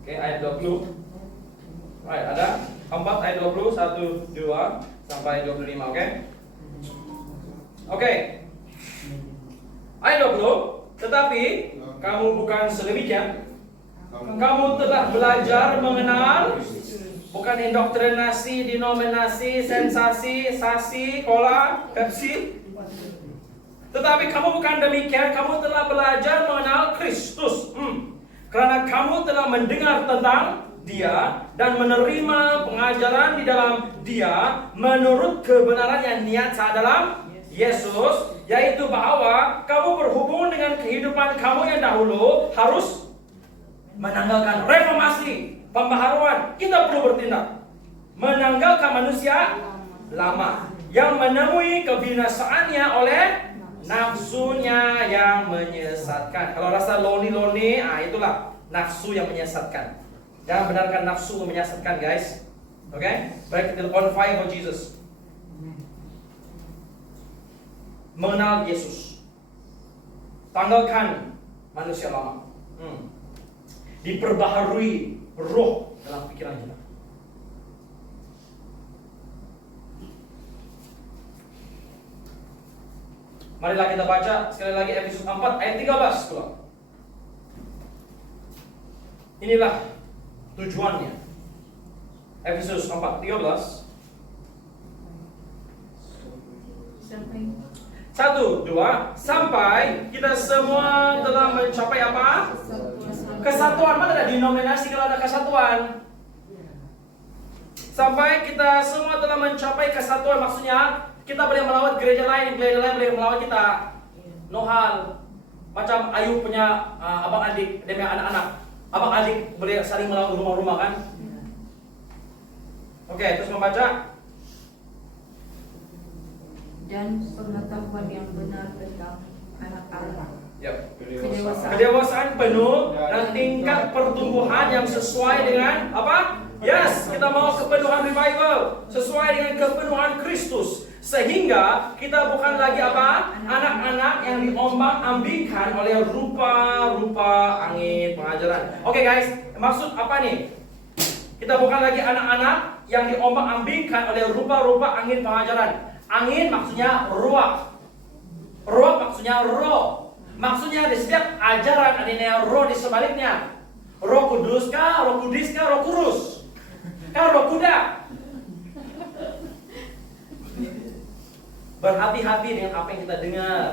Oke, ayat 20. Right, ada 4 ayat 20, 1, 2 sampai 25, oke? Oke. Ayat 20, tetapi kamu bukan sedemikian. Kamu telah belajar mengenal, bukan indoktrinasi, denominasi, sensasi, sasi, cola, Pepsi. Tetapi kamu bukan demikian, kamu telah belajar mengenal Kristus. Karena kamu telah mendengar tentang Dia dan menerima pengajaran di dalam Dia menurut kebenaran yang nyata dalam Yesus, yaitu bahwa kamu berhubung dengan kehidupan kamu yang dahulu harus menanggalkan reformasi, pembaharuan. Kita perlu bertindak menanggalkan manusia lama yang menemui kebinasaannya oleh nafsunya yang menyesatkan. Kalau rasa lonely, itulah nafsu yang menyesatkan. Jangan benarkan nafsu menyesatkan, guys. Okay? Baik, kita on fire for Jesus. Mengenal Yesus. Tanggalkan manusia lama. Diperbaharui roh dalam pikiran kita. Marilah kita baca sekali lagi Efesus 4 ayat 13 pula. Inilah tujuannya. Efesus 4:13. Sampai 1, 2, sampai kita semua telah mencapai apa? Kesatuan. Mana ada denominasi kalau ada kesatuan? Sampai kita semua telah mencapai kesatuan, maksudnya kita boleh melawat gereja lain boleh melawat kita. No hal. Macam Ayub punya abang adik, dia punya anak-anak. Abang adik boleh saling melawat rumah-rumah kan? Oke, terus membaca. dan pengetahuan yang benar tentang anak Allah. Yep. Kedewasaan. Kedewasaan penuh dan tingkat pertumbuhan yang sesuai dengan apa? Yes, kita mau kepenuhan revival sesuai dengan kepenuhan Kristus, sehingga kita bukan lagi apa? Anak-anak yang diombang-ambingkan oleh rupa-rupa angin pengajaran. Oke guys, maksud apa nih? Kita bukan lagi anak-anak yang diombang-ambingkan oleh rupa-rupa angin pengajaran. Angin maksudnya ruah. Ruah maksudnya roh. Maksudnya di setiap ajaran ada roh di sebaliknya. Roh Kudus kah, Roh Kudis kah, Roh Kurus kah, Roh Kuda. Berhati-hati dengan apa yang kita dengar.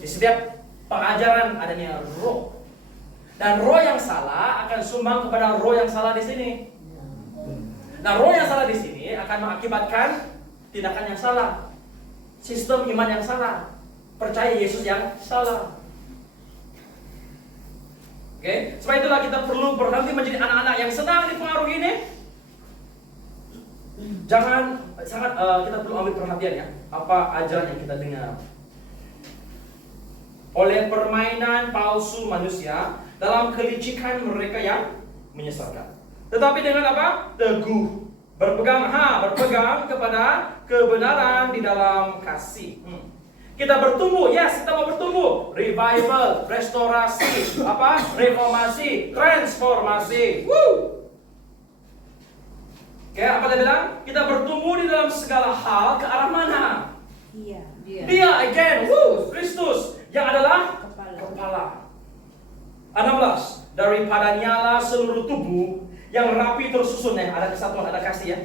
Di setiap pengajaran adanya roh. Dan roh yang salah akan sumbang kepada roh yang salah di sini. Nah, roh yang salah di sini akan mengakibatkan tindakan yang salah, sistem iman yang salah, percaya Yesus yang salah. Oke, sebab itulah kita perlu berhenti menjadi anak-anak yang senang dipengaruhi ini. Jangan kita perlu ambil perhatian ya, apa ajaran yang kita dengar. Oleh permainan palsu manusia dalam kelicikan mereka yang menyesatkan. Tetapi dengan apa? Teguh, berpegang kepada kebenaran di dalam kasih. Kita bertumbuh, yes, kita mau bertumbuh. Revival, restorasi, apa? Reformasi, transformasi. Woo! Oke, apa dia bilang? Kita bertumbuh di dalam segala hal ke arah mana? Dia again, woo, Kristus yang adalah kepala. 16. Daripada nyala seluruh tubuh yang rapi tersusun, ada kesatuan, ada kasih ya.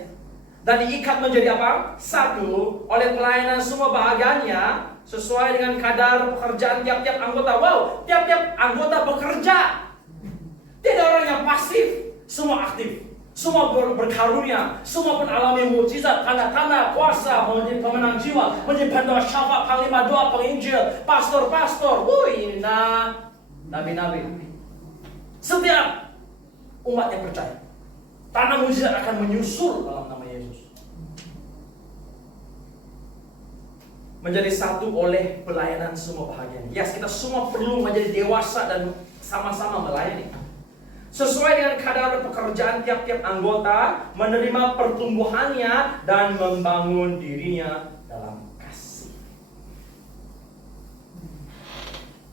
Dan diikat menjadi apa? Satu oleh pelayanan semua bahagiannya sesuai dengan kadar pekerjaan tiap-tiap anggota. Wow, tiap-tiap anggota bekerja. Tidak orang yang pasif. semua aktif. Semua berkarunia, semua pun alami mukjizat, tanda-tanda, kuasa, menjadi pemenang jiwa, menjadi pendua syafaat, panglima doa, penginjil, pastor-pastor, nabi-nabi. Setiap umat yang percaya, tanda mukjizat akan menyusul dalam nama Yesus. Menjadi satu oleh pelayanan semua bahagian. Yes, kita semua perlu menjadi dewasa dan sama-sama melayani. Sesuai dengan kadar pekerjaan tiap-tiap anggota, menerima pertumbuhannya dan membangun dirinya dalam kasih.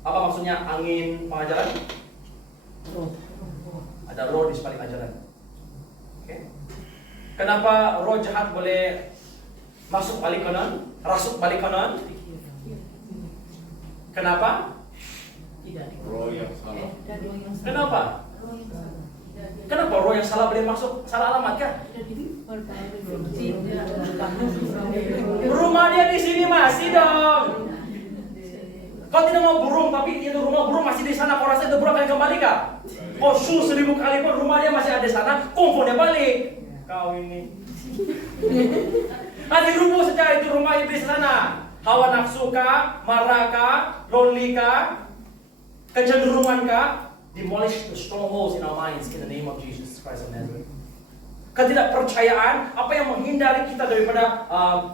Apa maksudnya angin pengajaran? Ada roh di sebalik ajaran. Okay. Kenapa roh jahat boleh masuk balik kanan, rasuk balik kanan? Kenapa? Roh yang salah. Kenapa? Kenapa roh yang salah boleh masuk? Salah alamat kan? Rumah dia di sini masih dong. Kau tidak mau burung, tapi itu rumah burung masih di sana. Kau rasa itu burung akan kembali kah? Kau 1000 kali pun rumah dia masih ada di sana. Komponnya balik. Kau ini. Nanti rubuh saja itu rumah iblis di sana. Hawa nafsu kah? Marah kah? Lonely kah? Kecenderungan kah? Demolish the strongholds in our minds in the name of Jesus Christ of Nazareth. Ketidakpercayaan, apa yang menghindari kita daripada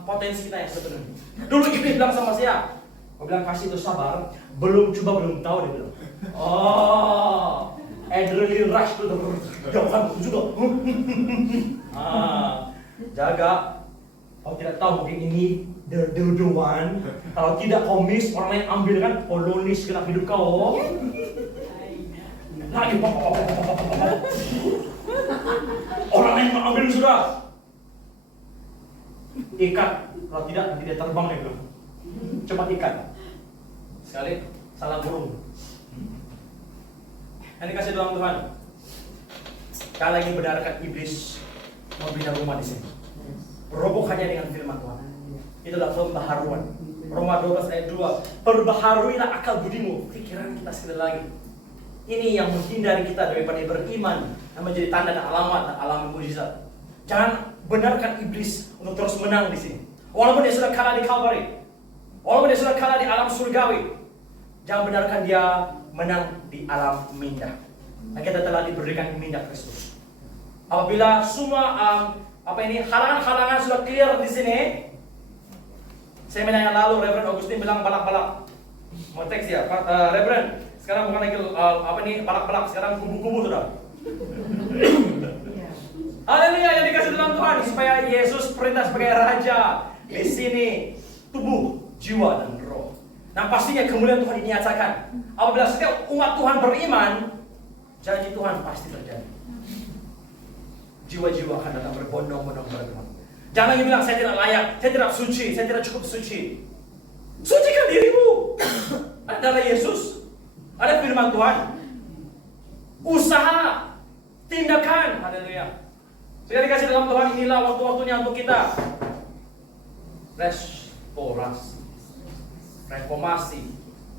potensi kita yang sebenarnya. Dulu iblis bilang sama saya, aku bilang kasih itu sabar, belum coba belum tahu dia bilang. Oh, adrenaline rush itu jauhan juga. Jaga, kau tidak tahu mungkin ini the one. Kalau tidak kau miss, orang lain ambil kan, kau lonely segenap hidup kau. Lagi orang lain mengambil sudah. Ikat, kalau tidak nanti dia terbang dia bilang. Cepat ikat. Sekali salah burung. Ini kasih doang Tuhan. Kali lagi benarkan iblis membina rumah di sini. Robohkannya dengan firman Tuhan. Itulah pembaharuan. Roma 12 ayat 2. Perbaharuilah akal budimu, pikiran kita sekali lagi. Ini yang menghindari kita daripada beriman yang menjadi tanda dan alamat dan alami mukjizat. Jangan benarkan iblis untuk terus menang di sini. Walaupun dia sudah kalah di Kalvari, walaupun dia sudah kalah di alam surgawi, jangan benarkan dia menang di alam mindah. Dan kita telah diberikan mindah Kristus. Apabila semua halangan-halangan sudah clear di sini, seminar yang lalu Reverend Augustine bilang balak-balak. Mau teks ya, Reverend. Sekarang bukan lagi balak-balak, sekarang kubu-kubu sudah. Haleluya, yang dikasih dalam Tuhan supaya Yesus perintah sebagai raja di sini tubuh, jiwa dan roh. Nah pastinya kemuliaan Tuhan dinyatakan. Apabila setiap umat Tuhan beriman, janji Tuhan pasti terjadi. Jiwa-jiwa akan datang berbondong-bondong kepada Tuhan. Jangan lagi bilang saya tidak layak, saya tidak suci, saya tidak cukup suci. Sucikan dirimu. Adalah Yesus. Ada firman Tuhan. Usaha, tindakan. Haleluya. Sudah dikasih dalam Tuhan, inilah waktu-waktunya untuk kita restorasi, reformasi.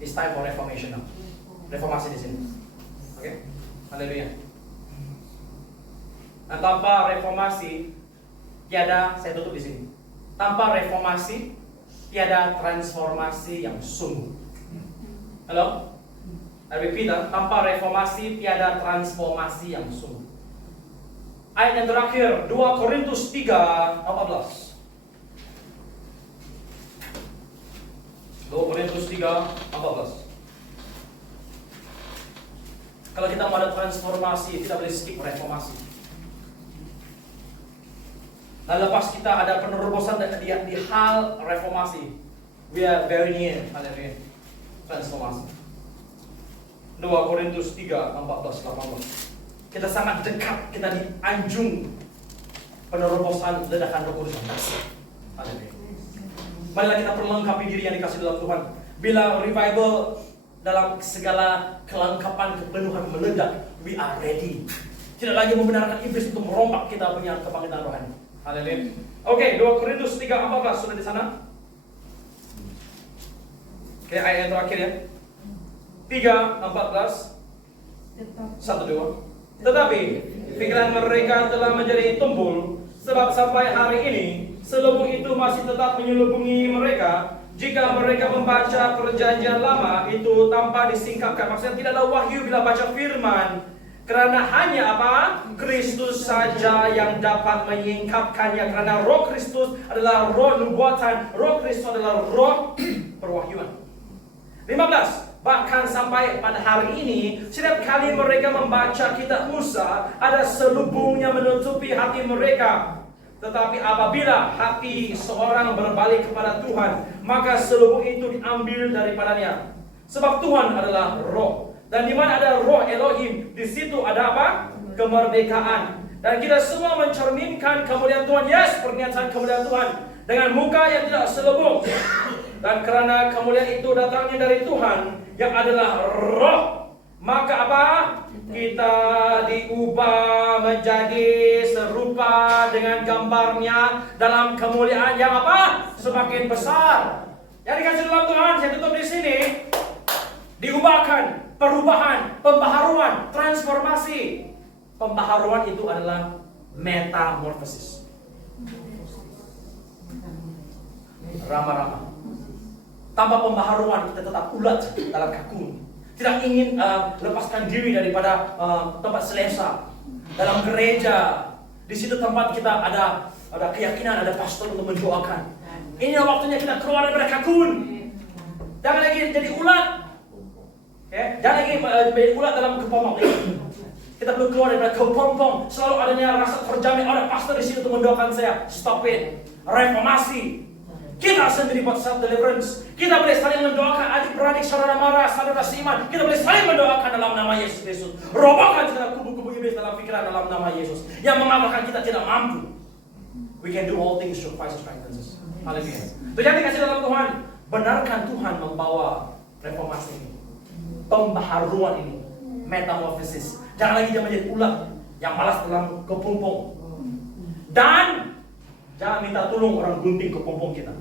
It's time for reformation now. Reformasi di sini. Oke? Haleluya. Nah, tanpa reformasi tiada, saya tutup di sini. Tanpa reformasi tiada transformasi yang sungguh. Halo? I repeat, tanpa reformasi tiada transformasi yang sungguh. Ayat yang terakhir, 2 Korintus 3:14. 2 Korintus 3:14. Kalau kita mau ada transformasi, tidak boleh skip reformasi. Nah, lepas kita ada penerobosan di hal reformasi, we are very near, haleluya, transformasi. 2 Korintus 3:14-18. Kita sangat dekat, kita di anjung penerobosan ledakan Roh Kudus. Haleluya. Marilah kita perlengkapi diri yang dikasih dalam Tuhan. Bila revival dalam segala kelengkapan kepenuhan meledak, we are ready. Tidak lagi membenarkan iblis untuk merombak kita punya kebangkitan rohani. Haleluya. Oke, 2 Korintus 3:14 sudah di sana. Oke, ayat yang terakhir ya. 3:14. 1-2. Tetapi Pikiran mereka telah menjadi tumpul, sebab sampai hari ini selubung itu masih tetap menyelubungi mereka. Jika mereka membaca perjanjian lama itu tanpa disingkapkan, maksudnya tidak ada wahyu bila baca firman, karena hanya apa? Kristus saja yang dapat menyingkapkannya, karena roh Kristus adalah roh nubuatan, roh Kristus adalah roh perwahyuan. 15. Bahkan sampai pada hari ini, setiap kali mereka membaca kitab Musa, ada selubung yang menutupi hati mereka. Tetapi apabila hati seorang berbalik kepada Tuhan, maka selubung itu diambil daripadanya. Sebab Tuhan adalah roh. Dan di mana ada roh Elohim, di situ ada apa? Kemerdekaan. Dan kita semua mencerminkan kemuliaan Tuhan. Yes, pernyataan kemuliaan Tuhan dengan muka yang tidak selubung. Dan karena kemuliaan itu datangnya dari Tuhan yang adalah roh, maka apa? Kita diubah menjadi serupa dengan gambarnya dalam kemuliaan yang apa? Semakin besar. Yang dikasih dalam Tuhan, saya tutup di sini. Diubahkan, perubahan, pembaharuan, transformasi. Pembaharuan itu adalah metamorfosis. Rama-rama. Tanpa pembaharuan kita tetap ulat dalam kakun. Tidak ingin lepaskan diri daripada tempat selesa. Dalam gereja, di situ tempat kita ada keyakinan, ada pastor untuk mendoakan. Ini waktunya kita keluar daripada kakun. Jangan lagi jadi ulat. Jangan lagi jadi ulat dalam kepompong. Kita perlu keluar daripada kepompong. Selalu adanya rasa terjamin. Ada pastor di situ untuk mendoakan saya. Stop it. Reformasi. Kita sendiri buat self-deliverance. Kita boleh saling mendoakan adik-beradik, saudara mara, saudara seiman. Kita boleh saling mendoakan dalam nama Yesus Kristus. Robohkan segala kubu-kubu iblis dalam pikiran dalam nama Yesus yang mengatakan kita tidak mampu. We can do all things through Christ who strengthens us. Haleluya. Itu yang dikasih dalam Tuhan. Benarkan Tuhan membawa reformasi ini, pembaharuan ini, metamorfosis. Jangan lagi dia menjadi ulat yang malas dalam kepompong. Dan jangan minta tolong orang gunting kepompong kita.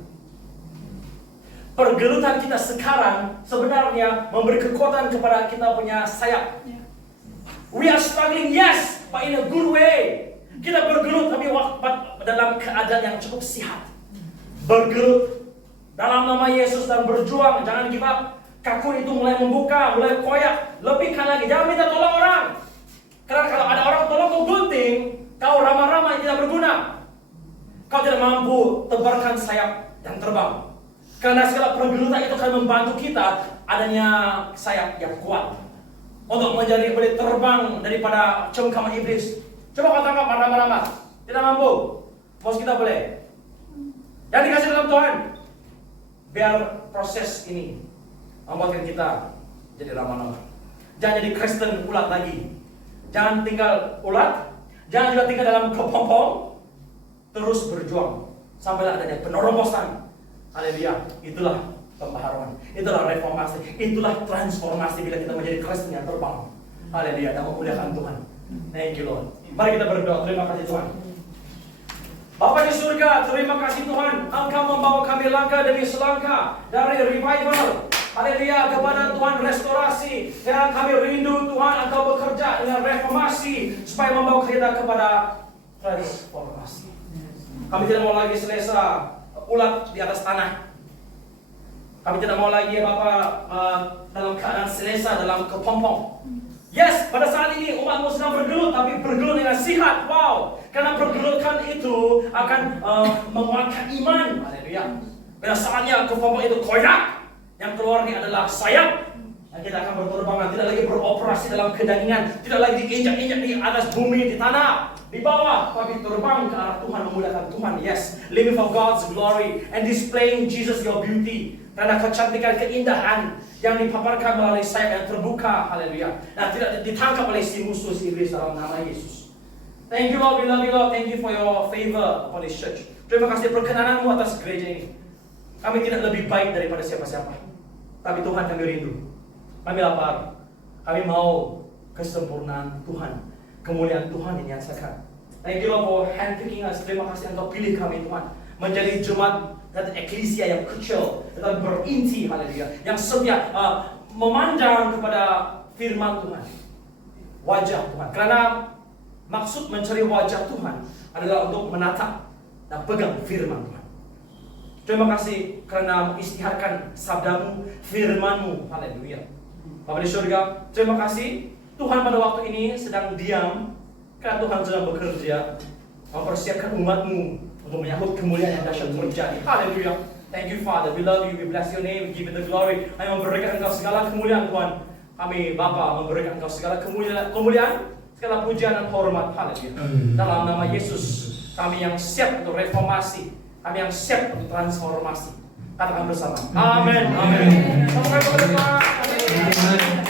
Pergelutan kita sekarang sebenarnya memberi kekuatan kepada kita punya sayap. We are struggling, yes, but in a good way. Kita bergelut tapi dalam keadaan yang cukup sehat. Bergelut dalam nama Yesus dan berjuang. Jangan give up. Kakun itu mulai membuka, mulai koyak. Lebihkan lagi, jangan minta tolong orang. Karena kalau ada orang tolong kau gunting, kau ramah-ramah yang tidak berguna. Kau tidak mampu tebarkan sayap dan terbang. Karena segala pergelutan itu akan membantu kita adanya sayap yang kuat untuk menjadi boleh terbang daripada cengkaman iblis. Coba kau tangkap ramah-ramah, tidak mampu. Bos kita boleh. Yang dikasih dalam Tuhan, biar proses ini membuatkan kita jadi ramah-ramah. Jangan jadi Kristen ulat lagi. Jangan tinggal ulat, jangan juga tinggal dalam kepompong. Terus berjuang sampai adanya penerobosan. Haleluya. Itulah pembaharuan, itulah reformasi, itulah transformasi bila kita menjadi Kristen yang terbang. Haleluya, dan memuliakan Tuhan. Thank you Lord. Mari kita berdoa. Terima kasih Tuhan. Bapa di surga, terima kasih Tuhan. Engkau membawa kami langkah demi selangkah dari revival, haleluya, kepada Tuhan restorasi. Dan kami rindu Tuhan Engkau bekerja dengan reformasi supaya membawa kita kepada transformasi. Kami tidak mau lagi selesa ulat di atas tanah. Kami tidak mau lagi Bapak dalam keadaan selesa dalam kepompong. Yes, pada saat ini umatmu sedang bergelut, tapi bergelut dengan sihat. Wow, karena pergelutan itu akan menguatkan iman. Haleluya. Pada saatnya kepompong itu koyak, yang keluar ini adalah sayap. Dan kita akan berterbangan, tidak lagi beroperasi dalam kedagingan, tidak lagi diinjak-injak di atas bumi, di tanah, di bawah, tapi terbang ke arah Tuhan, memuliakan Tuhan. Yes, living for God's glory and displaying Jesus your beauty. Karena kecantikan, keindahan yang dipaparkan melalui sayap yang terbuka. Haleluya. Nah, tidak ditangkap oleh si musuh, si iblis dalam nama Yesus. Thank you Lord, we love you Lord. Thank you for your favor upon this church. Terima kasih perkenananmu atas gereja ini. Kami tidak lebih baik daripada siapa-siapa, tapi Tuhan kami rindu. Kami lapar. Kami mau kesempurnaan Tuhan, kemuliaan Tuhan yang nyatakan. Thank you Lord for handpicking us. Terima kasih Engkau pilih kami Tuhan menjadi jemaat dan eklesia yang kecil tetapi berinti, haleluya, yang setia memandang kepada firman Tuhan, wajah Tuhan. Karena Maksud mencari wajah Tuhan adalah untuk menatap dan pegang firman Tuhan. Terima kasih karena mengisytiharkan sabdamu, firmanmu. Haleluya. Bapa di surga, terima kasih Tuhan pada waktu ini sedang diam karena Tuhan sedang bekerja mempersiapkan umatmu untuk menyambut kemuliaan yang dahsyat terjadi. Haleluya. Thank you Father, we love you, we bless your name, we give you the glory. Kami memberikan Engkau segala kemuliaan Tuhan. Kami Bapa memberikan Engkau segala kemuliaan, segala pujian dan hormat. Haleluya. Dalam nama Yesus, kami yang siap untuk reformasi, kami yang siap untuk transformasi. Katakan bersama. Amin. Amin. Sampai ke depan. Amin.